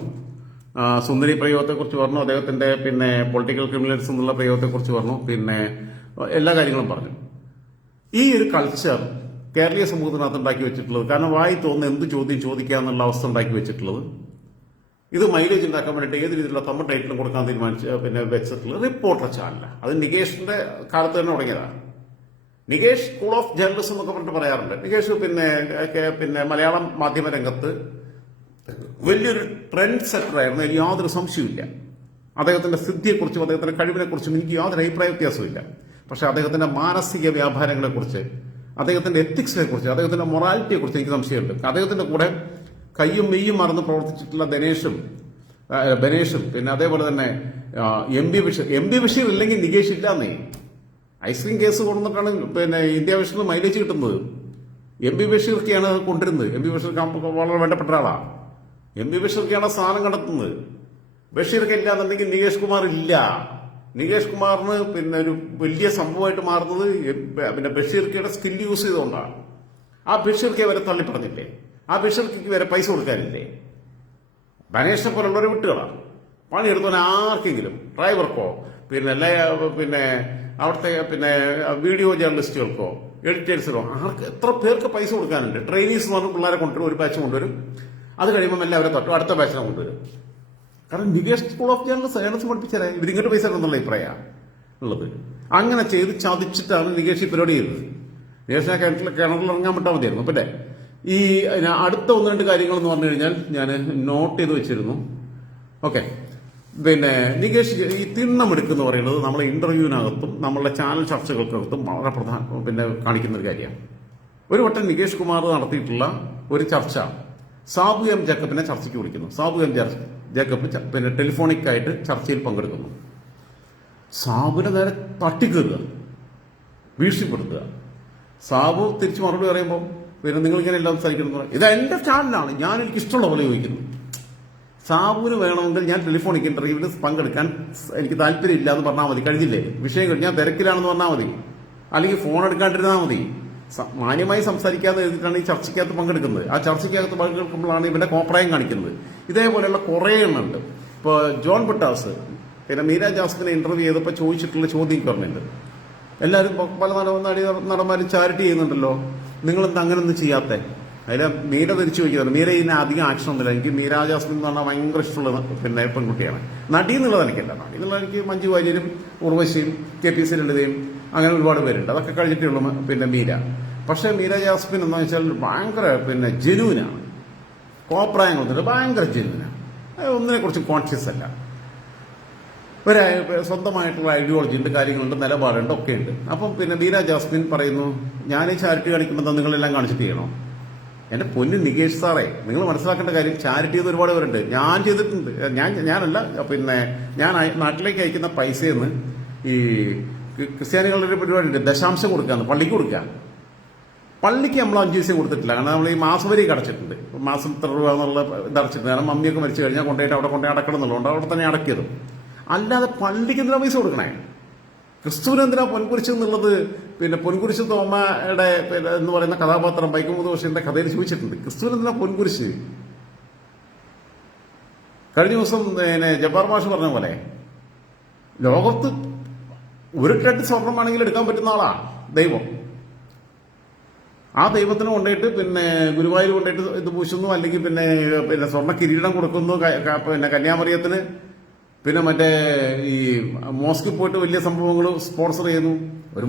സുന്ദരി പ്രയോഗത്തെക്കുറിച്ച് പറഞ്ഞു, അദ്ദേഹത്തിന്റെ പിന്നെ പൊളിറ്റിക്കൽ ക്രിമിനൽസ് എന്നുള്ള പ്രയോഗത്തെക്കുറിച്ച് പറഞ്ഞു, പിന്നെ എല്ലാ കാര്യങ്ങളും പറഞ്ഞു. ഈ ഒരു കൾച്ചർ കേരളീയ സമൂഹത്തിനകത്ത് ഉണ്ടാക്കി വെച്ചിട്ടുള്ളത്, കാരണം വായി തോന്നുന്ന എന്ത് ചോദ്യം ചോദിക്കാന്നുള്ള അവസ്ഥ ഉണ്ടാക്കി വെച്ചിട്ടുള്ളത്, ഇത് മൈലേജ് ഉണ്ടാക്കാൻ വേണ്ടിയിട്ട് ഏത് രീതിയിലുള്ള തമ്മ ടൈറ്റിലും കൊടുക്കാൻ പിന്നെ വെച്ചിട്ടുള്ളത് റിപ്പോർട്ടർ ചാനല. അത് നികേഷിന്റെ കാലത്ത് തന്നെ തുടങ്ങിയതാണ്. നികേഷ് സ്കൂൾ ഓഫ് ജേർണലിസം എന്നൊക്കെ പറഞ്ഞിട്ട് പറയാറുണ്ട്. നികേഷ് പിന്നെ മലയാളം മാധ്യമ രംഗത്ത് വലിയൊരു ട്രെൻഡ് സെറ്റർ ആയിരുന്നു, എനിക്ക് യാതൊരു സംശയമില്ല. അദ്ദേഹത്തിന്റെ സിദ്ധിയെക്കുറിച്ചും അദ്ദേഹത്തിന്റെ കഴിവിനെക്കുറിച്ചും എനിക്ക് യാതൊരു അഭിപ്രായ വ്യത്യാസമില്ല. പക്ഷെ അദ്ദേഹത്തിന്റെ മാനസിക വ്യാപാരങ്ങളെക്കുറിച്ച്, അദ്ദേഹത്തിന്റെ എത്തിക്സിനെ കുറിച്ച്, അദ്ദേഹത്തിന്റെ മൊറാലിറ്റിയെ കുറിച്ച് എനിക്ക് സംശയമുണ്ട്. അദ്ദേഹത്തിന്റെ കൂടെ കയ്യും മെയ്യും മറന്ന് പ്രവർത്തിച്ചിട്ടുള്ള ബനേഷും പിന്നെ അതേപോലെ തന്നെ എം ബി ബഷീർ ഇല്ലെങ്കിൽ നികേഷ് ഇല്ലാന്നേ. ഐസ്ക്രീം കേസ് കൊണ്ടുവന്നിട്ടാണ് പിന്നെ ഇന്ത്യ വിഷന് മൈലേജ് കിട്ടുന്നത്. എം ബി ബഷീർക്കാണ് കൊണ്ടിരുന്നത്. എം ബി ബഷീർ വളരെ വേണ്ടപ്പെട്ട ആളാണ്. എം ബി ബഷീർക്കാണ് സ്ഥാനം കണ്ടെത്തുന്നത്. ബഷീർക്ക് ഇല്ലാന്നുണ്ടെങ്കിൽ നികേഷ് കുമാർ ഇല്ല. നികേഷ് കുമാറിന് പിന്നെ ഒരു വലിയ സംഭവമായിട്ട് മാറുന്നത് പിന്നെ ബഷീർക്കയുടെ സ്കിൽ യൂസ് ചെയ്തുകൊണ്ടാണ്. ആ ബഷീർക്കെ വരെ തള്ളിപ്പറഞ്ഞില്ലേ? ആ ബഷീർക്ക് വരെ പൈസ കൊടുക്കാനില്ലേ? ബനേഷിനെ പോലുള്ളവരെ വിട്ടുകളാണ്. പണിയെടുത്തവൻ ആർക്കെങ്കിലും, ഡ്രൈവർക്കോ പിന്നെ അവിടുത്തെ പിന്നെ വീഡിയോ ജേർണലിസ്റ്റുകൾക്കോ എഡിറ്റേഴ്സിനോ ആർക്ക് എത്ര പേർക്ക് പൈസ കൊടുക്കാനുണ്ട്? ട്രെയിനീസ് എന്ന് പറഞ്ഞ പിള്ളേരെ കൊണ്ടുവരും, ഒരു ബാച്ച് കൊണ്ടുവരും. അത് കഴിയുമ്പോൾ എല്ലാവരെ തൊട്ടും അടുത്ത ബാച്ചിനെ കൊണ്ടുവരും. കാരണം നികേഷ് സ്കൂൾ ഓഫ് ജേർണലിസം പഠിപ്പിച്ചാലേ ഇവരിങ്ങോട്ട് പൈസ എന്നുള്ള അഭിപ്രായമാണ് ഉള്ളത്. അങ്ങനെ ചെയ്ത് ചതിച്ചിട്ടാണ് നികേഷ് ഈ പരിപാടി ചെയ്തത്. നികേഷിനെ കിണറിൽ ഇറങ്ങാൻ വിട്ടാൽ മതിയായിരുന്നു. പിന്നെ ഈ അടുത്ത 1-2 കാര്യങ്ങൾ എന്ന് പറഞ്ഞു കഴിഞ്ഞാൽ ഞാൻ നോട്ട് ചെയ്ത് വെച്ചിരുന്നു. ഓക്കെ, പിന്നെ നികേഷ് ഈ തിണ്ണമെടുക്കെന്ന് പറയുന്നത് നമ്മളെ ഇന്റർവ്യൂവിനകത്തും നമ്മളുടെ ചാനൽ ചർച്ചകൾക്കകത്തും വളരെ പിന്നെ കാണിക്കുന്ന ഒരു കാര്യമാണ്. ഒരു വട്ടം നികേഷ് കുമാർ നടത്തിയിട്ടുള്ള ഒരു ചർച്ച സാബു എം ജേക്കബിനെ ചർച്ചയ്ക്ക് വിളിക്കുന്നു. സാബു എം ജേക്കബ് പിന്നെ ടെലിഫോണിക്കായിട്ട് ചർച്ചയിൽ പങ്കെടുക്കുന്നു. സാബുവിനെ നേരെ തട്ടിക്കയറുക, ഭീഷണിപ്പെടുത്തുക. സാബു തിരിച്ചു മറുപടി പറയുമ്പോൾ പിന്നെ നിങ്ങളിങ്ങനെ എല്ലാം സംസാരിക്കുന്നു. ഇത് എന്റെ ചാനലാണ്, ഞാൻ എനിക്ക് ഇഷ്ടമുള്ള പോലെ ചോദിക്കുന്നു. സാബുവിന് വേണമെങ്കിൽ ഞാൻ ടെലിഫോണിക് ഇന്റർവ്യൂവിൽ പങ്കെടുക്കാൻ എനിക്ക് താല്പര്യമില്ല എന്ന് പറഞ്ഞാൽ മതി, കഴിഞ്ഞില്ലേ? വിഷയം കഴിഞ്ഞാൽ തിരക്കിലാണെന്ന് പറഞ്ഞാൽ മതി, അല്ലെങ്കിൽ ഫോൺ എടുക്കാണ്ടിരുന്നാൽ മതി. മാന്യമായി സംസാരിക്കാതെ എഴുതിയിട്ടാണ് ഈ ചർച്ചയ്ക്കകത്ത് പങ്കെടുക്കുന്നത്. ആ ചർച്ചയ്ക്കകത്ത് പങ്കെടുക്കുമ്പോഴാണ് ഇവന്റെ കോപ്രായം കാണിക്കുന്നത്. ഇതേപോലെയുള്ള കുറേ എണ്ണുണ്ട്. ഇപ്പോൾ ജോൺ ബിട്ടാസ് പിന്നെ മീര ജാസ്മിനെ ഇന്റർവ്യൂ ചെയ്തപ്പോൾ ചോദിച്ചിട്ടുള്ള ചോദ്യം പറഞ്ഞിട്ടുണ്ട്. എല്ലാവരും പല നടന്മാരും ചാരിറ്റി ചെയ്യുന്നുണ്ടല്ലോ, നിങ്ങളെന്താ അങ്ങനെയൊന്നും ചെയ്യാത്തേ? അതിൽ മീര തിരിച്ചു വയ്ക്കുന്നത്, മീര ഇതിന് അധികം ആക്ഷൻ ഒന്നുമില്ല. എനിക്ക് മീര ജാസ്മിൻ എന്ന് പറഞ്ഞാൽ ഭയങ്കര ഇഷ്ടമുള്ള പിന്നെ പെൺകുട്ടിയാണ്. നടി എന്നുള്ളത് എനിക്കല്ല. നടി എന്നുള്ള എനിക്ക് മഞ്ജു വാര്യരും ഉർവശിയും KPC ലളിതയും അങ്ങനെ ഒരുപാട് പേരുണ്ട്. അതൊക്കെ കഴിഞ്ഞിട്ടുള്ളൂ പിന്നെ മീര. പക്ഷേ മീര ജാസ്മിൻ എന്താ വെച്ചാൽ ഭയങ്കര പിന്നെ ജെനുവിനാണ്. കോപ്രായങ്ങളൊന്നുമില്ല, ഭയങ്കര ജെനുവിനാണ്. ഒന്നിനെ കുറിച്ച് കോൺഷ്യസ് അല്ല. ഒരു സ്വന്തമായിട്ടുള്ള ഐഡിയോളജി ഉണ്ട്, കാര്യങ്ങളുണ്ട്, നിലപാടുണ്ട്, ഒക്കെ ഉണ്ട്. അപ്പം പിന്നെ മീര ജാസ്മിൻ പറയുന്നു, ഞാൻ ഈ ചാരിറ്റി കാണിക്കുമ്പോൾ നിങ്ങളെല്ലാം കാണിച്ചിട്ട് ചെയ്യണോ? എന്റെ പൊന്നു നികേഷ് സാറേ, നിങ്ങൾ മനസ്സിലാക്കേണ്ട കാര്യം, ചാരിറ്റി ചെയ്ത് ഒരുപാട് പേരുണ്ട്. ഞാൻ ചെയ്തിട്ടുണ്ട്. ഞാനല്ല പിന്നെ ഞാൻ നാട്ടിലേക്ക് അയക്കുന്ന പൈസയെന്ന് ഈ ക്രിസ്ത്യാനികളുടെ ഒരു പരിപാടിയുണ്ട്, ദശാംശം കൊടുക്കാന്ന്, പള്ളിക്ക് കൊടുക്കുക. പള്ളിക്ക് നമ്മൾ 5 പൈസ കൊടുത്തിട്ടില്ല. കാരണം നമ്മൾ ഈ മാസവരിയൊക്കെ അടച്ചിട്ടുണ്ട്. മാസം ഇത്ര രൂപ എന്നുള്ള ഇത് അടച്ചിട്ടുണ്ട്. കാരണം മമ്മിയൊക്കെ മരിച്ചു കഴിഞ്ഞാൽ കൊണ്ടുപോയിട്ട് അവിടെ കൊണ്ടുപോയി അടക്കണം എന്നുള്ളതുകൊണ്ട് അവിടെ തന്നെ അടക്കിയത്. അല്ലാതെ പള്ളിക്ക് എന്തിനാ പൈസ കൊടുക്കണേ? ക്രിസ്തുവിന് എന്തിനാ പൊൻകുരിശ് എന്നുള്ളത് പിന്നെ പൊൻകുരിശ് തോമയുടെ എന്ന് പറയുന്ന കഥാപാത്രം വൈക്കമുത്ത് ബഷീറിന്റെ കഥയിൽ ചോദിച്ചിട്ടുണ്ട്. ക്രിസ്തുവിന് എന്തിനാ പൊൻകുരിശ്? കഴിഞ്ഞ ദിവസം പിന്നെ ജബ്ബാർ മാഷ് പറഞ്ഞ പോലെ ലോകത്ത് ഒരു ടൺ സ്വർണ്ണമാണെങ്കിൽ എടുക്കാൻ പറ്റുന്ന ആളാ ദൈവം. ആ ദൈവത്തിന് കൊണ്ടുപോയിട്ട് പിന്നെ ഗുരുവായൂർ കൊണ്ടുപോയിട്ട് ഇത് പൂശുന്നു, അല്ലെങ്കിൽ പിന്നെ സ്വർണ്ണ കിരീടം കൊടുക്കുന്നു പിന്നെ കന്യാമറിയത്തിന്, പിന്നെ മറ്റേ ഈ മോസ്കിൽ പോയിട്ട് വലിയ സംഭവങ്ങൾ സ്പോൺസർ ചെയ്യുന്നു. ഒരു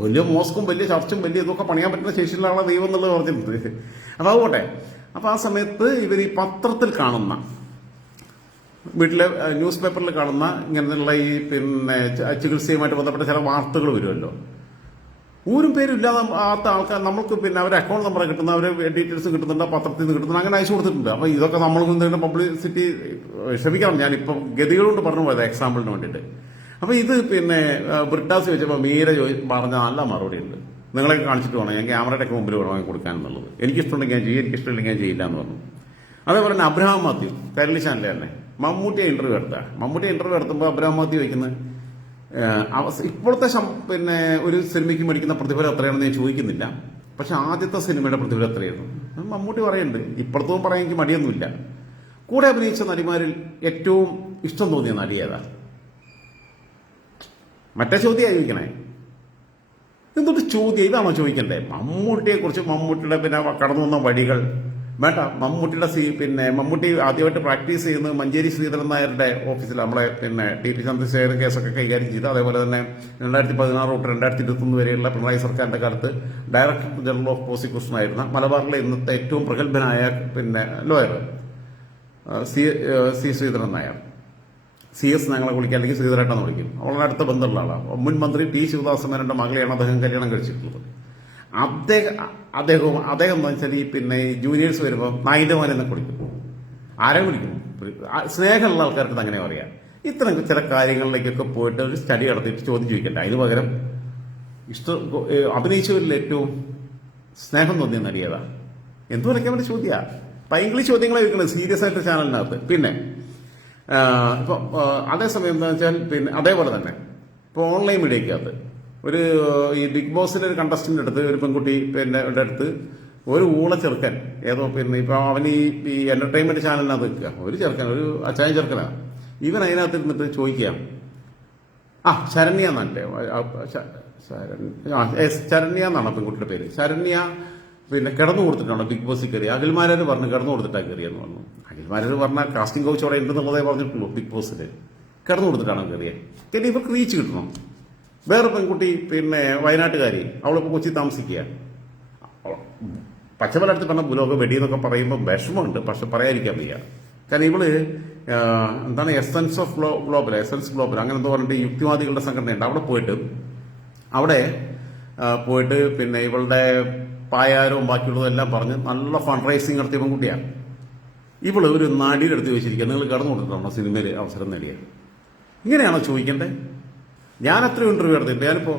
വലിയ മോസ്കും വലിയ ചർച്ചും വലിയ ഇതൊക്കെ പണിയാൻ പറ്റുന്ന ശേഷിയുള്ള ആളെ ദൈവം എന്നുള്ളത് പറഞ്ഞിട്ടുണ്ട്. അതാവട്ടെ. അപ്പൊ ആ സമയത്ത് ഇവർ ഈ പത്രത്തിൽ കാണുന്ന, വീട്ടിലെ ന്യൂസ് പേപ്പറിൽ കാണുന്ന ഇങ്ങനെയുള്ള ഈ പിന്നെ ചികിത്സയുമായിട്ട് ബന്ധപ്പെട്ട ചില വാർത്തകൾ വരുമല്ലോ, ഊരും പേരും ഇല്ലാതെ ആത്ത ആൾക്കാർ നമുക്ക് പിന്നെ അവരുടെ അക്കൗണ്ട് നമ്പർ കിട്ടുന്ന, അവരെ ഡീറ്റെയിൽസ് കിട്ടുന്നുണ്ട്, പത്രത്തിൽ നിന്ന് കിട്ടുന്നുണ്ട്, അങ്ങനെ അയച്ചു കൊടുത്തിട്ടുണ്ട്. അപ്പൊ ഇതൊക്കെ നമ്മൾ എന്തെങ്കിലും പബ്ലിസിറ്റി, ക്ഷമിക്കണം ഞാനിപ്പം ഗതികളുകൊണ്ട് പറഞ്ഞു പോയത് എക്സാമ്പിളിന് വേണ്ടിയിട്ട്. അപ്പൊ ഇത് പിന്നെ ബ്രിട്ടാസ് ചോദിച്ചപ്പോൾ മീര പറഞ്ഞ നല്ല മറുപടി ഉണ്ട്. നിങ്ങളെ കാണിച്ചിട്ട് വേണം, ഞാൻ ക്യാമറയുടെ ഒക്കെ മുമ്പിൽ വേണം കൊടുക്കാൻ എന്നുള്ളത്. എനിക്കിഷ്ടമുണ്ടെങ്കിൽ ഞാൻ ചെയ്യും, എനിക്കിഷ്ടമില്ലെങ്കിൽ ഞാൻ ചെയ്യില്ല എന്ന് പറഞ്ഞു. അതേപോലെ തന്നെ അബ്രഹാം മാത്യു കൈരളി ചാനലിൽ തന്നെ മമ്മൂട്ടിയെ ഇന്റർവ്യൂ എടുത്തുമ്പോൾ അബ്രഹാം മാത്യു വയ്ക്കുന്നത് ഇപ്പോഴത്തെ പിന്നെ ഒരു സിനിമയ്ക്ക് മേടിക്കുന്ന പ്രതിഫലം എത്രയാണെന്ന് ഞാൻ ചോദിക്കുന്നില്ല. പക്ഷെ ആദ്യത്തെ സിനിമയുടെ പ്രതിഫലം എത്രയായിരുന്നു? മമ്മൂട്ടി പറയുന്നുണ്ട്, ഇപ്പോഴത്തതും പറയാൻ എനിക്ക് മടിയൊന്നുമില്ല. കൂടെ അഭിനയിച്ച നടിമാരിൽ ഏറ്റവും ഇഷ്ടം തോന്നിയ നടി ഏതാ? മറ്റേ ചോദ്യമായിരിക്കണേ. എന്തൊരു ചോദ്യം, ഇതാണോ ചോദിക്കണ്ടേ? മമ്മൂട്ടിയെ കുറിച്ച്, മമ്മൂട്ടിയുടെ പിന്നെ കടന്നു വന്ന വഴികൾ വേണ്ട. മമ്മൂട്ടി ആദ്യമായിട്ട് പ്രാക്ടീസ് ചെയ്യുന്നത് മഞ്ചേരി ശ്രീധരൻ നായരുടെ ഓഫീസിൽ, നമ്മളെ പിന്നെ ടി ചന്ദ്രശേഖരൻ കേസൊക്കെ കൈകാര്യം ചെയ്തു. അതേപോലെ തന്നെ 2016 തൊട്ട് 2021 വരെയുള്ള പിണറായി സർക്കാരിന്റെ കാലത്ത് ഡയറക്ടർ ജനറൽ ഓഫ് പ്രോസിക്യൂഷൻ ആയിരുന്ന മലബാറിലെ ഇന്നത്തെ ഏറ്റവും പ്രഗത്ഭനായ പിന്നെ lawyer C Sreedharan Nair, CS ഞങ്ങളെ വിളിക്കുക, അല്ലെങ്കിൽ ശ്രീധരേട്ടെന്ന് വിളിക്കും. വളരെ അടുത്ത ബന്ധമുള്ള ആളാണ്. മുൻ മന്ത്രി ടി ശിവദാസമേനന്റെ മകളെയാണ് അദ്ദേഹം കല്യാണം കഴിച്ചിട്ടുള്ളത്. അദ്ദേഹം എന്ന് വെച്ചാൽ ഈ പിന്നെ ജൂനിയേഴ്സ് വരുമ്പോൾ നായിന്റെ മോനെന്നൊക്കെ വിളിക്കും. ആരെ വിളിക്കും? സ്നേഹമുള്ള ആൾക്കാർക്ക് അങ്ങനെ പറയാം. ഇത്തരം ചില കാര്യങ്ങളിലേക്കൊക്കെ പോയിട്ട് ഒരു സ്റ്റഡി നടത്തിയിട്ട് ചോദ്യം ചോദിക്കണ്ട. അതിന് പകരം അഭിനയിച്ചവരിൽ ഏറ്റവും സ്നേഹം തോന്നിയ നടിയതാ എന്തു വരയ്ക്കാൻ വേണ്ടി ചോദ്യമാണ്. പൈങ്കിളി ചോദ്യങ്ങളെ വെക്കുന്നത് സീരിയസ് ആയിട്ട് ചാനലിനകത്ത്. പിന്നെ ഇപ്പൊ അതേസമയം എന്താ വെച്ചാൽ പിന്നെ അതേപോലെ തന്നെ ഇപ്പൊ ഓൺലൈൻ മീഡിയക്കകത്ത് ഈ ബിഗ് ബോസിന്റെ ഒരു കണ്ടസ്റ്റന്റ് അടുത്ത് ഒരു പെൺകുട്ടി പിന്നെ അടുത്ത് ഒരു ഊള ചെറുക്കൻ ഏതോ പിന്നെ ഇപ്പൊ അവൻ ഈ എന്റർടൈൻമെന്റ് ചാനലിനകത്ത് നിൽക്കുക, ഒരു ചെറുക്കൻ, ഒരു അച്ചായ ചെറുക്കനാ. ഇവൻ അതിനകത്ത് ഇരുന്നിട്ട് ചോദിക്കുക, ശരണ്യ എന്നാണ് ശരണ്യ എന്നാണ് പെൺകുട്ടിയുടെ പേര്. ശരണ്യ പിന്നെ കിടന്നു കൊടുത്തിട്ടാണ് ബിഗ് ബോസിൽ കയറി. അഖിൽമാരര് പറഞ്ഞ് കിടന്നു കൊടുത്തിട്ടാണ് കയറിയെന്ന് പറഞ്ഞു. അഖിൽമാരര് പറഞ്ഞ കാസ്റ്റിംഗ് കൗച്ച് അവിടെ ഉണ്ടെന്നുള്ളതേ പറഞ്ഞിട്ടുള്ളൂ. ബിഗ് ബോസിൽ കിടന്നു കൊടുത്തിട്ടാണ് കയറിയത്. കാരണം ഇവർക്ക് റീച്ച് കിട്ടണം. വേറെ പെൺകുട്ടി പിന്നെ വയനാട്ടുകാരി, അവളിപ്പോൾ കൊച്ചി താമസിക്കുക. പച്ചമലടുത്ത് പറഞ്ഞ ഭൂലോക വെടിയെന്നൊക്കെ പറയുമ്പോൾ വിഷമമുണ്ട്, പക്ഷെ പറയാതിരിക്കാൻ വയ്യ. കാരണം ഇവള് എന്താണ് എസൻസ് ഗ്ലോബൽ അങ്ങനെ എന്തോ പറഞ്ഞിട്ട് യുക്തിവാദികളുടെ സംഘടനയുണ്ട്. അവിടെ പോയിട്ട് പിന്നെ ഇവളുടെ പായാരവും ബാക്കിയുള്ളതും എല്ലാം പറഞ്ഞ് നല്ല ഫണ്ട് റൈസിങ് നടത്തിയ പെൺകുട്ടിയാണ്. ഇവള് ഒരു നടിയുടെ അടുത്ത് ചോദിച്ചിരിക്കുക, നിങ്ങൾ കടന്നു കൊടുത്തിട്ടാണോ സിനിമയിൽ അവസരം നേടിയത്? ഇങ്ങനെയാണോ ചോദിക്കേണ്ടത്? ഞാൻ എത്ര ഇന്റർവ്യൂ നടത്തിയിട്ടുണ്ട്. ഞാനിപ്പോ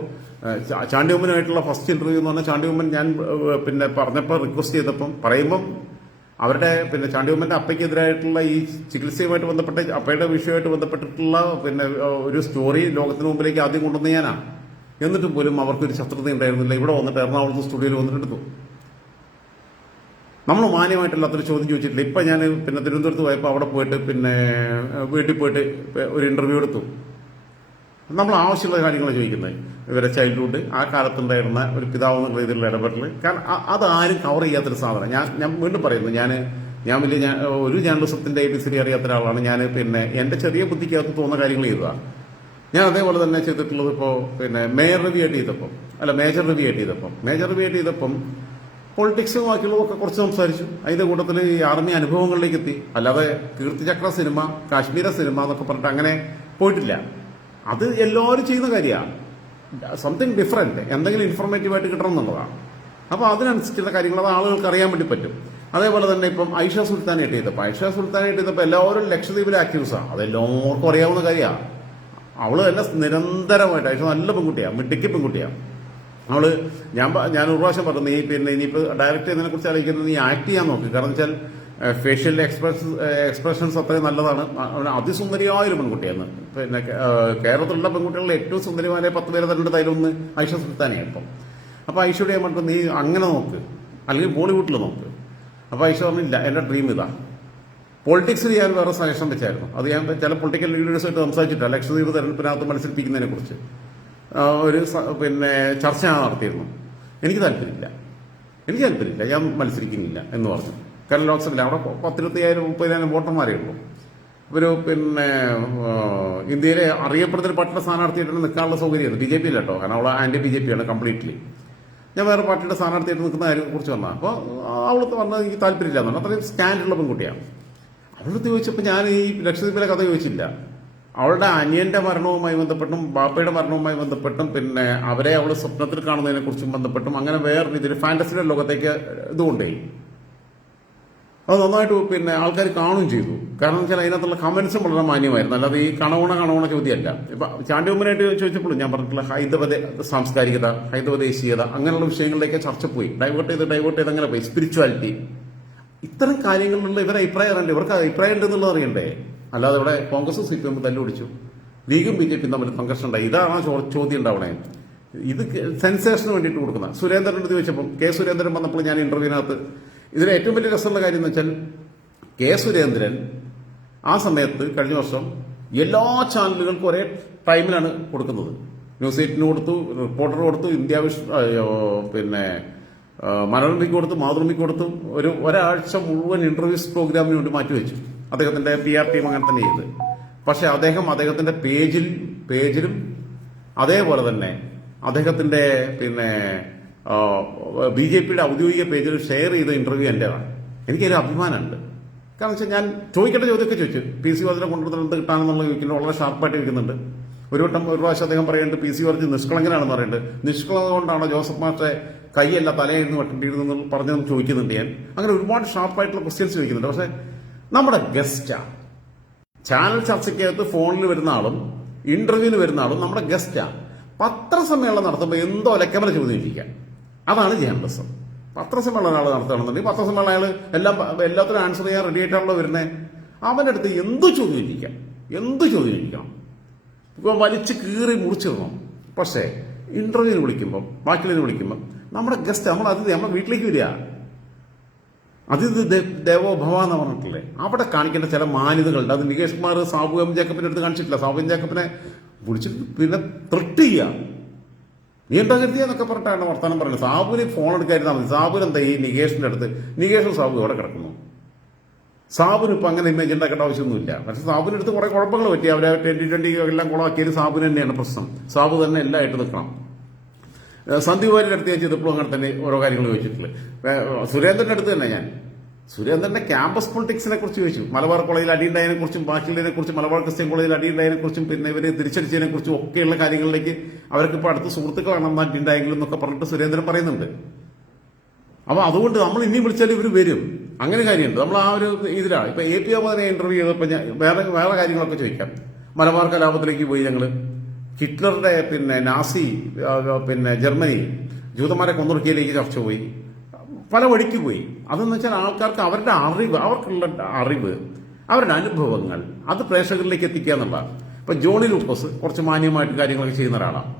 ചാണ്ടിയമ്മനുമായിട്ടുള്ള ഫസ്റ്റ് ഇന്റർവ്യൂ എന്ന് പറഞ്ഞാൽ ചാണ്ടിയമ്മൻ ഞാൻ പിന്നെ പറഞ്ഞപ്പോൾ റിക്വസ്റ്റ് ചെയ്തപ്പം പറയുമ്പം അവരുടെ പിന്നെ ചാണ്ടിയമ്മന്റെ അപ്പയ്ക്കെതിരായിട്ടുള്ള ഈ ചികിത്സയുമായിട്ട് ബന്ധപ്പെട്ട അപ്പയുടെ വിഷയമായിട്ട് ബന്ധപ്പെട്ടിട്ടുള്ള പിന്നെ ഒരു സ്റ്റോറി ലോകത്തിന് മുമ്പിലേക്ക് ആദ്യം കൊണ്ടുവന്ന് ഞാനാണ്. എന്നിട്ട് പോലും അവർക്കൊരു ശത്രുത ഉണ്ടായിരുന്നില്ല. ഇവിടെ വന്നിട്ട് എറണാകുളത്ത് സ്റ്റുഡിയോയിൽ വന്നിട്ട് എടുത്തു. നമ്മൾ മാന്യമായിട്ടുള്ള ചോദ്യം ചോദിച്ചിട്ടില്ല. ഇപ്പൊ ഞാൻ പിന്നെ തിരുവനന്തപുരത്ത് പോയപ്പോൾ അവിടെ പോയിട്ട് പിന്നെ വീട്ടിൽ പോയിട്ട് ഒരു ഇന്റർവ്യൂ എടുത്തു. നമ്മൾ ആവശ്യമുള്ള കാര്യങ്ങൾ ചോദിക്കുന്നത് ഇവരെ ചൈൽഡ്ഹുഡ്, ആ കാലത്തുണ്ടായിരുന്ന ഒരു പിതാവ് എന്നുള്ള രീതിയിലുള്ള ഇടപെടൽ. കാരണം അതാരും കവർ ചെയ്യാത്തൊരു സാധനം. ഞാൻ വീണ്ടും പറയുന്നു, ഞാൻ ഒരു ജേർണലിസത്തിന്റെ ABCD അറിയാത്ത ഒരാളാണ്. ഞാൻ പിന്നെ എന്റെ ചെറിയ ബുദ്ധിക്കകത്ത് തോന്നുന്ന കാര്യങ്ങൾ ചെയ്തതാണ്. ഞാൻ അതേപോലെ തന്നെ ചെയ്തിട്ടുള്ളത് ഇപ്പോൾ പിന്നെ മേജർ റിവ്യൂ ആയിട്ട് ചെയ്തപ്പം പൊളിറ്റിക്സും ബാക്കിയുള്ളതൊക്കെ കുറച്ച് സംസാരിച്ചു. അതിന്റെ കൂട്ടത്തിൽ ഈ ആർമി അനുഭവങ്ങളിലേക്ക് എത്തി. അല്ലാതെ കീർത്തിചക്ര സിനിമ, കാശ്മീര സിനിമ എന്നൊക്കെ പറഞ്ഞിട്ട് അങ്ങനെ പോയിട്ടില്ല. അത് എല്ലാവരും ചെയ്യുന്ന കാര്യമാണ്. സംതിങ് ഡിഫറെന്റ്, എന്തെങ്കിലും ഇൻഫോർമേറ്റീവായിട്ട് കിട്ടണം എന്നുള്ളതാണ്. അപ്പൊ അതിനനുസരിച്ചുള്ള കാര്യങ്ങൾ അത് ആളുകൾക്ക് അറിയാൻ വേണ്ടി പറ്റും. അതേപോലെ തന്നെ ഇപ്പം ഐഷ സുൽത്താനായിട്ട് ചെയ്തപ്പോൾ എല്ലാവരും ലക്ഷദ്വീപിലെ ആക്റ്റീവ്സാണ്. അതെല്ലാവർക്കും അറിയാവുന്ന കാര്യമാണ്. അവള് തന്നെ നിരന്തരമായിട്ട്, ഐഷ നല്ല പെൺകുട്ടിയാണ്, മിടുക്കി പെൺകുട്ടിയാണ്. ഞാൻ ഒരു പ്രാവശ്യം പറഞ്ഞു, പിന്നെ ഇനിയിപ്പോൾ ഡയറക്റ്റ് ചെയ്യുന്നതിനെ കുറിച്ച് ആലോചിക്കുന്നത്, നീ ആക്ട് ചെയ്യാൻ നോക്ക്. കാരണം വെച്ചാൽ ഫേഷ്യൽ എക്സ്പ്രഷൻസ് അത്രയും നല്ലതാണ്. അതിസുന്ദരിയായൊരു പെൺകുട്ടിയാണ്. പിന്നെ കേരളത്തിലുള്ള പെൺകുട്ടികളിൽ ഏറ്റവും സുന്ദരിമാരെ 10 പേരെ തന്നെ തൈലൊന്ന് ഐഷ സുൽത്താനയാണ് ഇപ്പം. അപ്പൊ ഐഷയോട് ഞാൻ പറഞ്ഞു, നീ അങ്ങനെ നോക്ക്, അല്ലെങ്കിൽ ബോളിവുഡിൽ നോക്ക്. അപ്പൊ ഐഷ പറഞ്ഞില്ല, എന്റെ ഡ്രീം ഇതാ. പൊളിറ്റിക്സിൽ ഞാൻ വേറെ സജഷൻ വെച്ചായിരുന്നു. അത് ഞാൻ ചില പൊളിറ്റിക്കൽ ലീഡേഴ്സായിട്ട് സംസാരിച്ചിട്ടില്ല. ലക്ഷദ്വീപ് തെരഞ്ഞെടുപ്പിനകത്ത് മത്സരിപ്പിക്കുന്നതിനെ കുറിച്ച് ഒരു പിന്നെ ചർച്ച ഞാൻ നടത്തിയിരുന്നു. എനിക്ക് താല്പര്യമില്ല, ഞാൻ മത്സരിക്കുന്നില്ല എന്ന് പറഞ്ഞു. കാരണം ലോക്സഭയിൽ അവിടെ 25,000-30,000 വോട്ടർമാരേ ഉള്ളൂ. ഒരു പിന്നെ ഇന്ത്യയിലെ അറിയപ്പെടുന്ന ഒരു പാർട്ടിയുടെ സ്ഥാനാർത്ഥിയായിട്ട് നിൽക്കാനുള്ള സൗകര്യമാണ്. BJP കേട്ടോ, കാരണം അവളെ ആന്റി BJP ആണ് കംപ്ലീറ്റ്ലി. ഞാൻ വേറെ പാർട്ടിയുടെ സ്ഥാനാർത്ഥിയായിട്ട് നിൽക്കുന്ന കാര്യത്തെ കുറിച്ച് വന്നാൽ അപ്പോൾ അവൾക്ക് പറഞ്ഞത് എനിക്ക് താല്പര്യമില്ല എന്നാണ്. അത്രയും സ്റ്റാൻഡുള്ള പെൺകുട്ടിയാണ്. അവളടുത്ത് ചോദിച്ചപ്പോൾ ഞാൻ ഈ ലക്ഷദ്വീപിലെ കഥ ചോദിച്ചില്ല. അവളുടെ അനിയന്റെ മരണവുമായി ബന്ധപ്പെട്ടും ബാപ്പയുടെ മരണവുമായി ബന്ധപ്പെട്ടും പിന്നെ അവരെ അവൾ സ്വപ്നത്തിൽ കാണുന്നതിനെ കുറിച്ചും ബന്ധപ്പെട്ടും അങ്ങനെ വേറെ രീതിയിൽ ഫാന്റസിയുടെ ലോകത്തേക്ക് ഇതുകൊണ്ടേ അത് നന്നായിട്ട് പിന്നെ ആൾക്കാർ കാണുകയും ചെയ്തു. കാരണം വെച്ചാൽ അതിനകത്തുള്ള കമന്റ്സും വളരെ മാന്യമായിരുന്നു. അല്ലാതെ ഈ കണവണ ചോദ്യമല്ല. ഇപ്പൊ ചാണ്ടിയമ്മനായിട്ട് ചോദിച്ചപ്പോഴും ഞാൻ പറഞ്ഞിട്ടുള്ള ഹൈന്ദവ സാംസ്കാരികത, ഹൈന്ദവ ദേശീയത അങ്ങനെയുള്ള വിഷയങ്ങളിലേക്ക് ചർച്ച പോയി. ഡൈവേർട്ട് ചെയ്ത് അങ്ങനെ പോയി. സ്പിരിച്വാലിറ്റി, ഇത്തരം കാര്യങ്ങളിലുള്ള ഇവരെ അഭിപ്രായം അറിയണ്ടേ? ഇവർക്ക് അഭിപ്രായം ഉണ്ടെന്നുള്ളത് അറിയണ്ടേ? അല്ലാതെ ഇവിടെ കോൺഗ്രസും CPM തല്ലുപിടിച്ചു, ലീഗും BJP തമ്മിൽ സംഘർഷം ഉണ്ടായി. ഇതാണ് ചോദ്യം ഉണ്ടാവണേ. ഇത് സെൻസേഷന് വേണ്ടിയിട്ട് കൊടുക്കുന്ന സുരേന്ദ്രനോട് ചോദിച്ചപ്പോൾ കെ സുരേന്ദ്രൻ വന്നപ്പോൾ ഞാൻ ഇന്റർവ്യൂവിനകത്ത് ഇതിന് ഏറ്റവും വലിയ രസമുള്ള കാര്യം എന്ന് വെച്ചാൽ കെ സുരേന്ദ്രൻ ആ സമയത്ത് കഴിഞ്ഞ വർഷം എല്ലാ ചാനലുകൾക്കും ഒരേ ടൈമിലാണ് കൊടുക്കുന്നത്. ന്യൂസ് 8 കൊടുത്തു, റിപ്പോർട്ടർ കൊടുത്തു, ഇന്ത്യ പിന്നെ മനോരമയ്ക്ക് കൊടുത്തു, മാതൃഭൂമിക്ക് കൊടുത്തു. ഒരാഴ്ച മുഴുവൻ ഇന്റർവ്യൂസ് പ്രോഗ്രാമിന് വേണ്ടി മാറ്റിവെച്ചു. അദ്ദേഹത്തിന്റെ PR ടീം അങ്ങനെ തന്നെ ചെയ്ത്. പക്ഷെ അദ്ദേഹത്തിന്റെ പേജിലും അതേപോലെ തന്നെ അദ്ദേഹത്തിന്റെ പിന്നെ BJPയുടെ ഔദ്യോഗിക പേജിൽ ഷെയർ ചെയ്ത ഇന്റർവ്യൂ എന്റേതാണ്. എനിക്കൊരു അഭിമാനമുണ്ട്. കാരണം വെച്ചാൽ ഞാൻ ചോദിക്കേണ്ട ചോദ്യമൊക്കെ ചോദിച്ചു. PC വർജിനെ കൊണ്ടുവന്നിട്ട് കിട്ടാനെന്നുള്ള ചോദിക്കുന്നത് വളരെ ഷാർപ്പായിട്ട് ഇരിക്കുന്നുണ്ട്. ഒരു പ്രാവശ്യം അദ്ദേഹം പറയുന്നുണ്ട് PC വർജി നിഷ്കളങ്കനാണെന്ന് പറയുന്നുണ്ട്. നിഷ്കളങ്ക കൊണ്ടാണോ ജോസഫ് മാസ്റ്ററെ കൈയല്ല തലയായിരുന്നു വെട്ടേണ്ടിയിരുന്നെന്ന് പറഞ്ഞെന്ന് ചോദിക്കുന്നുണ്ട് ഞാൻ. അങ്ങനെ ഒരുപാട് ഷാർപ്പായിട്ടുള്ള ക്വസ്റ്റ്യൻസ് ചോദിക്കുന്നുണ്ട്. പക്ഷെ നമ്മുടെ ഗസ്റ്റാ, ചാനൽ ചർച്ചയ്ക്കകത്ത് ഫോണിൽ വരുന്ന ആളും ഇന്റർവ്യൂവിന് വരുന്ന ആളും നമ്മുടെ ഗസ്റ്റാ. പത്രസമ്മേളനം നടത്തുമ്പോൾ എന്തോ ലക്കമല ചോദിച്ചിരിക്കാം. അതാണ് ജേർണലിസം. പത്രസമ്മേളനം ഒരാൾ നടത്തുകയാണെന്നുണ്ടെങ്കിൽ പത്രസമ്മേളനം അയാൾ എല്ലാത്തിനും ആൻസർ ചെയ്യാൻ റെഡി ആയിട്ടാണല്ലോ വരുന്നത്. അവൻ്റെ അടുത്ത് എന്തു ചോദ്യം വലിച്ച് കീറി മുറിച്ചിടണം. പക്ഷേ ഇന്റർവ്യൂവിന് വിളിക്കുമ്പോൾ ബാക്കിയുള്ളതിന് വിളിക്കുമ്പോൾ നമ്മുടെ ഗസ്റ്റ് നമ്മുടെ വീട്ടിലേക്ക് വരിക. അതിഥി ദേവോ ഭവ എന്ന് പറഞ്ഞിട്ടില്ലേ, അവിടെ കാണിക്കേണ്ട ചില മാന്യതകളുണ്ട്. അത് നികേഷ് കുമാർ സാബു എം ജേക്കബിന്റെ അടുത്ത് കാണിച്ചിട്ടില്ല. സാബു എം ജേക്കബിനെ വിളിച്ചിട്ട് പിന്നെ ത്രെട്ട് ചെയ്യുക, നീ എന്താ കരുതിയെന്നൊക്കെ പറഞ്ഞിട്ടാണ് വർത്തമാനം പറയുന്നത്. സാബുവിന് ഫോൺ എടുക്കാതിരുന്നാൽ മതി. സാബുവിന് എന്താ ഈ നികേഷിന്റെ അടുത്ത്, നികേഷും സാബു എവിടെ കിടക്കുന്നു? സാബുന് ഇപ്പം അങ്ങനെ ഇമേജ് ഉണ്ടാക്കേണ്ട ആവശ്യമൊന്നുമില്ല. പക്ഷെ സാബുവിന്റെ അടുത്ത് കുറെ കുഴപ്പങ്ങൾ പറ്റി. അവരെ 2020 എല്ലാം കുളമാക്കിയത് സാബുന് തന്നെയാണ് പ്രശ്നം. സാബു തന്നെ എല്ലാം ആയിട്ട് നിൽക്കണം. സന്ദീപ് വാര്യരുടെ അടുത്ത് ഞാൻ ചെയ്തപ്പോഴും അങ്ങനെ തന്നെ ഓരോ കാര്യങ്ങൾ ചോദിച്ചിട്ടുള്ളത്. സുരേന്ദ്രന്റെ അടുത്ത് തന്നെ ഞാൻ സുരേന്ദ്രന്റെ ക്യാമ്പസ് പൊളിറ്റിക്സിനെ കുറിച്ച് ചോദിച്ചു. മലബാർ കോളേജിൽ അടിയുണ്ടായതിനെ കുറിച്ചും ബാക്കിയുള്ളതിനെ കുറിച്ചും മലബാർ ക്രിസ്ത്യൻ കോളേജിൽ അടിയുണ്ടായതിനെ കുറിച്ചും പിന്നെ ഇവര് തിരിച്ചടിച്ചതിനെ കുറിച്ചും ഒക്കെയുള്ള കാര്യങ്ങളിലേക്ക് അവർക്ക് ഇപ്പോൾ അടുത്ത സുഹൃത്തുക്കളാണ് അടിയുണ്ടായെങ്കിലും എന്നൊക്കെ പറഞ്ഞിട്ട് സുരേന്ദ്രൻ പറയുന്നുണ്ട്. അപ്പൊ അതുകൊണ്ട് നമ്മൾ ഇനിയും വിളിച്ചാൽ ഇവർ വരും. അങ്ങനെ കാര്യമുണ്ട്. നമ്മൾ ആ ഒരു ഇതിലാണ്. ഇപ്പൊ AP അഹമ്മദിനെ ഇന്റർവ്യൂ ചെയ്തപ്പോൾ വേറെ കാര്യങ്ങളൊക്കെ ചോദിക്കാം. മലബാർ കലാപത്തിലേക്ക് പോയി ഞങ്ങള്. ഹിറ്റ്ലറുടെ പിന്നെ നാസി പിന്നെ ജർമ്മനി ജൂതന്മാരെ കൊന്നൊടുക്കിയതിലേക്ക് ചർച്ച പോയി. പല വഴിക്ക് പോയി. അതെന്ന് വെച്ചാൽ ആൾക്കാർക്ക് അവരുടെ അവർക്കുള്ള അറിവ്, അവരുടെ അനുഭവങ്ങൾ അത് പ്രേക്ഷകരിലേക്ക് എത്തിക്കുക എന്നുള്ളതാണ്. ഇപ്പൊ ജോണി ലൂക്കോസ് കുറച്ച് മാന്യമായിട്ട് കാര്യങ്ങളൊക്കെ ചെയ്യുന്ന ഒരാളാണ്.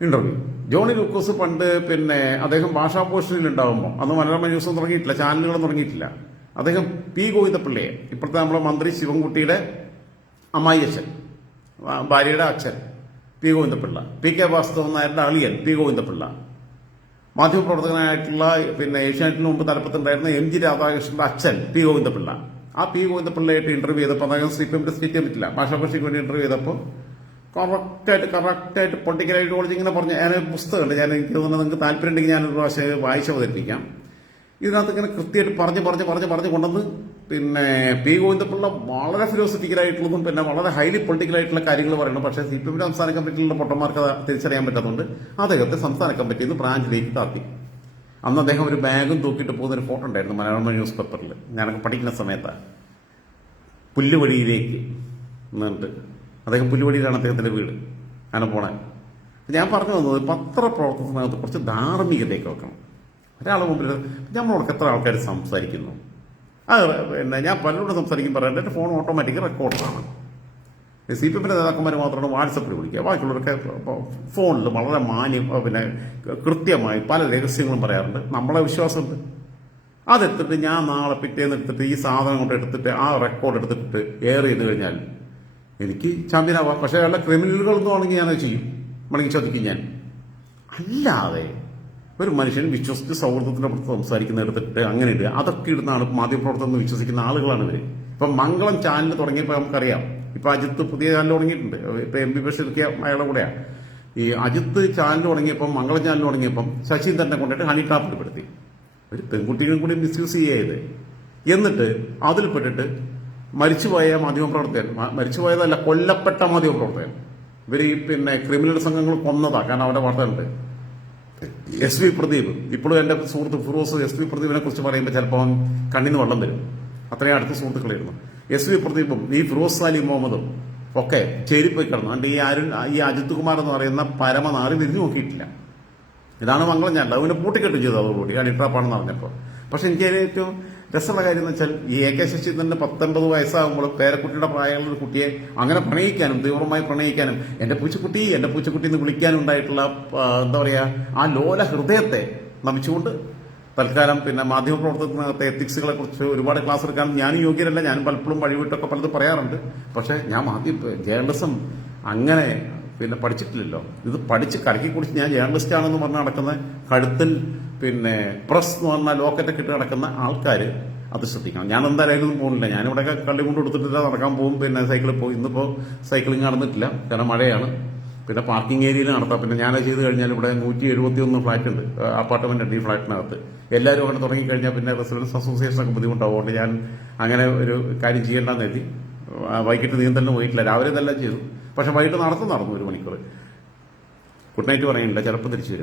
ഇന്റർവ്യൂ ജോണി ലൂക്കോസ് പണ്ട് പിന്നെ അദ്ദേഹം ഭാഷാഭൂഷണിൽ ഉണ്ടാകുമ്പോൾ അന്ന് മനോരമ ന്യൂസും തുടങ്ങിയിട്ടില്ല, ചാനലുകളും തുടങ്ങിയിട്ടില്ല. അദ്ദേഹം P ഗോവിന്ദപിള്ളയെ, ഇപ്പോഴത്തെ നമ്മളെ മന്ത്രി ശിവൻകുട്ടിയുടെ അമ്മായി അച്ഛൻ, ഭാര്യയുടെ അച്ഛൻ P ഗോവിന്ദപിള്ള, PK വാസുദേവൻ നായരുടെ അളിയൻ P ഗോവിന്ദപിള്ള, മാധ്യമപ്രവർത്തകനായിട്ടുള്ള പിന്നെ ഏഷ്യാനെറ്റിന് മുമ്പ് തലപ്പത്തുണ്ടായിരുന്ന MG രാധാകൃഷ്ണന്റെ അച്ഛൻ P ഗോവിന്ദപിള്ള. ആ P ഗോവിന്ദപിള്ളയായിട്ട് ഇന്റർവ്യൂ ചെയ്തപ്പോൾ അദ്ദേഹം CPM സ്റ്റേറ്റ് ചെയ്യാൻ പറ്റില്ല. ഭാഷാഭൂഷണിക്ക് വേണ്ടി ഇന്റർവ്യൂ ചെയ്തപ്പോൾ കറക്റ്റായിട്ട് പൊളിറ്റിക്കൽ ഐഡിയോളജി ഇങ്ങനെ പറഞ്ഞ ഞാനൊരു പുസ്തകമുണ്ട്. എനിക്ക് തോന്നുന്നത് നിങ്ങൾക്ക് താല്പര്യം ഉണ്ടെങ്കിൽ ഞാനൊരു പ്രാവശ്യം വായിച്ച് അവതരിപ്പിക്കാം. ഇതിനകത്ത് ഇങ്ങനെ കൃത്യമായിട്ട് പറഞ്ഞ് കൊണ്ടുവന്ന് പിന്നെ P ഗോവിന്ദപിള്ള വളരെ ഫിലോസഫിക്കലായിട്ടുള്ളതും പിന്നെ വളരെ ഹൈലി പൊളിറ്റിക്കലായിട്ടുള്ള കാര്യങ്ങൾ പറയണം. പക്ഷേ CPM സംസ്ഥാന കമ്മിറ്റിയിലുള്ള പൊട്ടന്മാർക്ക് അത് തിരിച്ചറിയാൻ പറ്റാത്തതുകൊണ്ട് അദ്ദേഹത്തെ സംസ്ഥാന കമ്മിറ്റിയിൽ നിന്ന് ബ്രാഞ്ചിലേക്ക് താത്തി. അന്ന് അദ്ദേഹം ഒരു ബാഗും തൂക്കിയിട്ട് പോകുന്നൊരു ഫോട്ടോ ഉണ്ടായിരുന്നു മനോരമ ന്യൂസ് പേപ്പറിൽ. ഞാനൊക്കെ പഠിക്കുന്ന സമയത്താണ്. പുല്ലുവഴിയിലേക്ക് എന്നിട്ട് അദ്ദേഹം പുല്ലുവഴിയിലാണ് അദ്ദേഹത്തിന്റെ വീട്. അങ്ങനെ പോണേ ഞാൻ പറഞ്ഞു വന്നത് പത്രപ്രവർത്തനത്തിനകത്ത് കുറച്ച് ധാർമ്മികതയൊക്കെ വെക്കണം. ഒരാളെ മുമ്പിൽ നമ്മളോട് എത്ര ആൾക്കാർ സംസാരിക്കുന്നു. പിന്നെ ഞാൻ പലരോട് സംസാരിക്കും പറയാൻ എൻ്റെ ഫോൺ ഓട്ടോമാറ്റിക് റെക്കോർഡറാണ്. CPMന്റെ നേതാക്കന്മാർ മാത്രമാണ് വാട്സപ്പിൽ വിളിക്കുക. ബാക്കിയുള്ളവരൊക്കെ ഫോണിൽ വളരെ പിന്നെ കൃത്യമായി പല രഹസ്യങ്ങളും പറയാറുണ്ട്. നമ്മളെ വിശ്വാസമുണ്ട്. അതെടുത്തിട്ട് ഞാൻ നാളെ പിറ്റേന്ന് എടുത്തിട്ട് ഈ സാധനം കൊണ്ട് എടുത്തിട്ട് ആ റെക്കോർഡ് എടുത്തിട്ട് എയർ ചെയ്ത് കഴിഞ്ഞാൽ എനിക്ക് ചാമ്പ്യനാവാം. പക്ഷേ അയാളുടെ ക്രിമിനലുകളൊന്നും ആണെങ്കിൽ ഞാനത് ചെയ്യും, വേണമെങ്കിൽ ചോദിക്കും ഞാൻ. അല്ലാതെ ഒരു മനുഷ്യൻ വിശ്വസിച്ച് സൗഹൃദത്തിന്റെ പുറത്ത് സംസാരിക്കുന്ന എടുത്തിട്ട് അങ്ങനെ ഇടുക, അതൊക്കെ ഇടുന്നാണ് മാധ്യമപ്രവർത്തനം വിശ്വസിക്കുന്ന ആളുകളാണ് ഇവര്. ഇപ്പൊ മംഗളം ചാനൽ തുടങ്ങിയപ്പോൾ നമുക്കറിയാം. ഇപ്പൊ അജിത്ത് പുതിയ ചാനൽ തുടങ്ങിയിട്ടുണ്ട്. ഇപ്പൊ MB ബഷീർക്ക് അയാളുടെ കൂടെയാണ്. ഈ അജിത്ത് ചാനൽ തുടങ്ങിയപ്പം മംഗളം ചാനൽ തുടങ്ങിയപ്പം ശശീന്ദ്രനെ കൊണ്ടിട്ട് ഹണി ട്രാപ്പിൽ പെടുത്തി. ഒരു പെൺകുട്ടികളും കൂടി മിസ്യൂസ് ചെയ്യത്. എന്നിട്ട് അതിൽപ്പെട്ടിട്ട് മരിച്ചുപോയ മാധ്യമപ്രവർത്തകൻ, മരിച്ചുപോയതല്ല കൊല്ലപ്പെട്ട മാധ്യമപ്രവർത്തകൻ, ഇവർ ഈ പിന്നെ ക്രിമിനൽ സംഘങ്ങൾ കൊന്നതാ. കാരണം അവരുടെ വാർത്തകളുണ്ട്. SV പ്രദീപ്, ഇപ്പോഴും എന്റെ സുഹൃത്ത് ഫിറോസ് SV പ്രദീപിനെ കുറിച്ച് പറയുമ്പോൾ ചിലപ്പോൾ കണ്ണിന്ന് വെള്ളം വരും. അത്രയും അടുത്ത സുഹൃത്തുക്കളായിരുന്നു. SV പ്രദീപും ഈ ഫിറോസ് സാലി മുഹമ്മദും ഒക്കെ ചേരിപ്പോയി കിടന്നു. അതുകൊണ്ട് ഈ അജിത് കുമാർ എന്ന് പറയുന്ന പരമനാറി വിരിഞ്ഞു നോക്കിയിട്ടില്ല. ഇതാണ് മംഗളം ചാനൽ. അവനെ പൂട്ടിക്കെട്ടും ചെയ്തു അതോടുകൂടി അണിട്രാപ്പാണെന്ന് പറഞ്ഞപ്പോൾ. പക്ഷെ എനിക്ക് ഏറ്റവും രസമുള്ള കാര്യം എന്ന് വെച്ചാൽ ഈ AK ശശീന്ദ്രന് 19 വയസ്സാകുമ്പോൾ പേരക്കുട്ടിയുടെ പ്രായമുള്ള ഒരു കുട്ടിയെ അങ്ങനെ പ്രണയിക്കാനും തീവ്രമായി പ്രണയിക്കാനും എന്റെ പൂച്ചക്കുട്ടി എന്ന് വിളിക്കാനും ഉണ്ടായിട്ടുള്ള എന്താ പറയാ ആ ലോല ഹൃദയത്തെ നമിച്ചുകൊണ്ട് തൽക്കാലം പിന്നെ മാധ്യമപ്രവർത്തനത്തിനകത്തെ എത്തിക്സുകളെ കുറിച്ച് ഒരുപാട് ക്ലാസ് എടുക്കാൻ ഞാനും യോഗ്യരല്ല. ഞാനും പലപ്പോഴും വഴിവിട്ടൊക്കെ പലതും പറയാറുണ്ട്. പക്ഷെ ഞാൻ ജേർണലിസം അങ്ങനെ പിന്നെ പഠിച്ചിട്ടില്ലല്ലോ. ഇത് പഠിച്ച് കലക്കി കുടിച്ച് ഞാൻ ജേർണലിസ്റ്റ് ആണെന്ന് പറഞ്ഞ് നടക്കുന്ന കഴുത്തിൽ പിന്നെ പ്രസ് എന്ന് പറഞ്ഞാൽ ലോക്കറ്റൊക്കെ ഇട്ട് നടക്കുന്ന ആൾക്കാർ അത് ശ്രദ്ധിക്കണം. ഞാൻ എന്തായാലും പോകുന്നില്ല. ഞാനിവിടെയൊക്കെ കള്ളി കൊണ്ട് കൊടുത്തിട്ടില്ല, നടക്കാൻ പോകും, പിന്നെ സൈക്കിളിൽ പോകും. ഇന്നിപ്പോൾ സൈക്ലിംഗ് നടന്നിട്ടില്ല, കാരണം മഴയാണ്. പിന്നെ പാർക്കിംഗ് ഏരിയയിൽ നടത്താം. പിന്നെ ഞാനത് ചെയ്ത് കഴിഞ്ഞാൽ ഇവിടെ 171 ഫ്ലാറ്റ് ഉണ്ട്, അപ്പാർട്ട്മെന്റ് ഉണ്ട് ഈ ഫ്ലാറ്റിനകത്ത്. എല്ലാവരും അങ്ങനെ തുടങ്ങിക്കഴിഞ്ഞാൽ പിന്നെ റെസിഡൻസ് അസോസിയേഷനൊക്കെ ബുദ്ധിമുട്ടാവും. അതുകൊണ്ട് ഞാൻ അങ്ങനെ ഒരു കാര്യം ചെയ്യേണ്ടെന്ന് എഴുതി വൈകിട്ട് നീന്തലിന് പോയിട്ടില്ല. രാവിലെ ഇതെല്ലാം ചെയ്തു. പക്ഷെ വൈകിട്ട് നടന്നു 1 മണിക്കൂർ. ഗുഡ് നൈറ്റ് പറയുന്നില്ല, ചിലപ്പോൾ തിരിച്ചു വരും.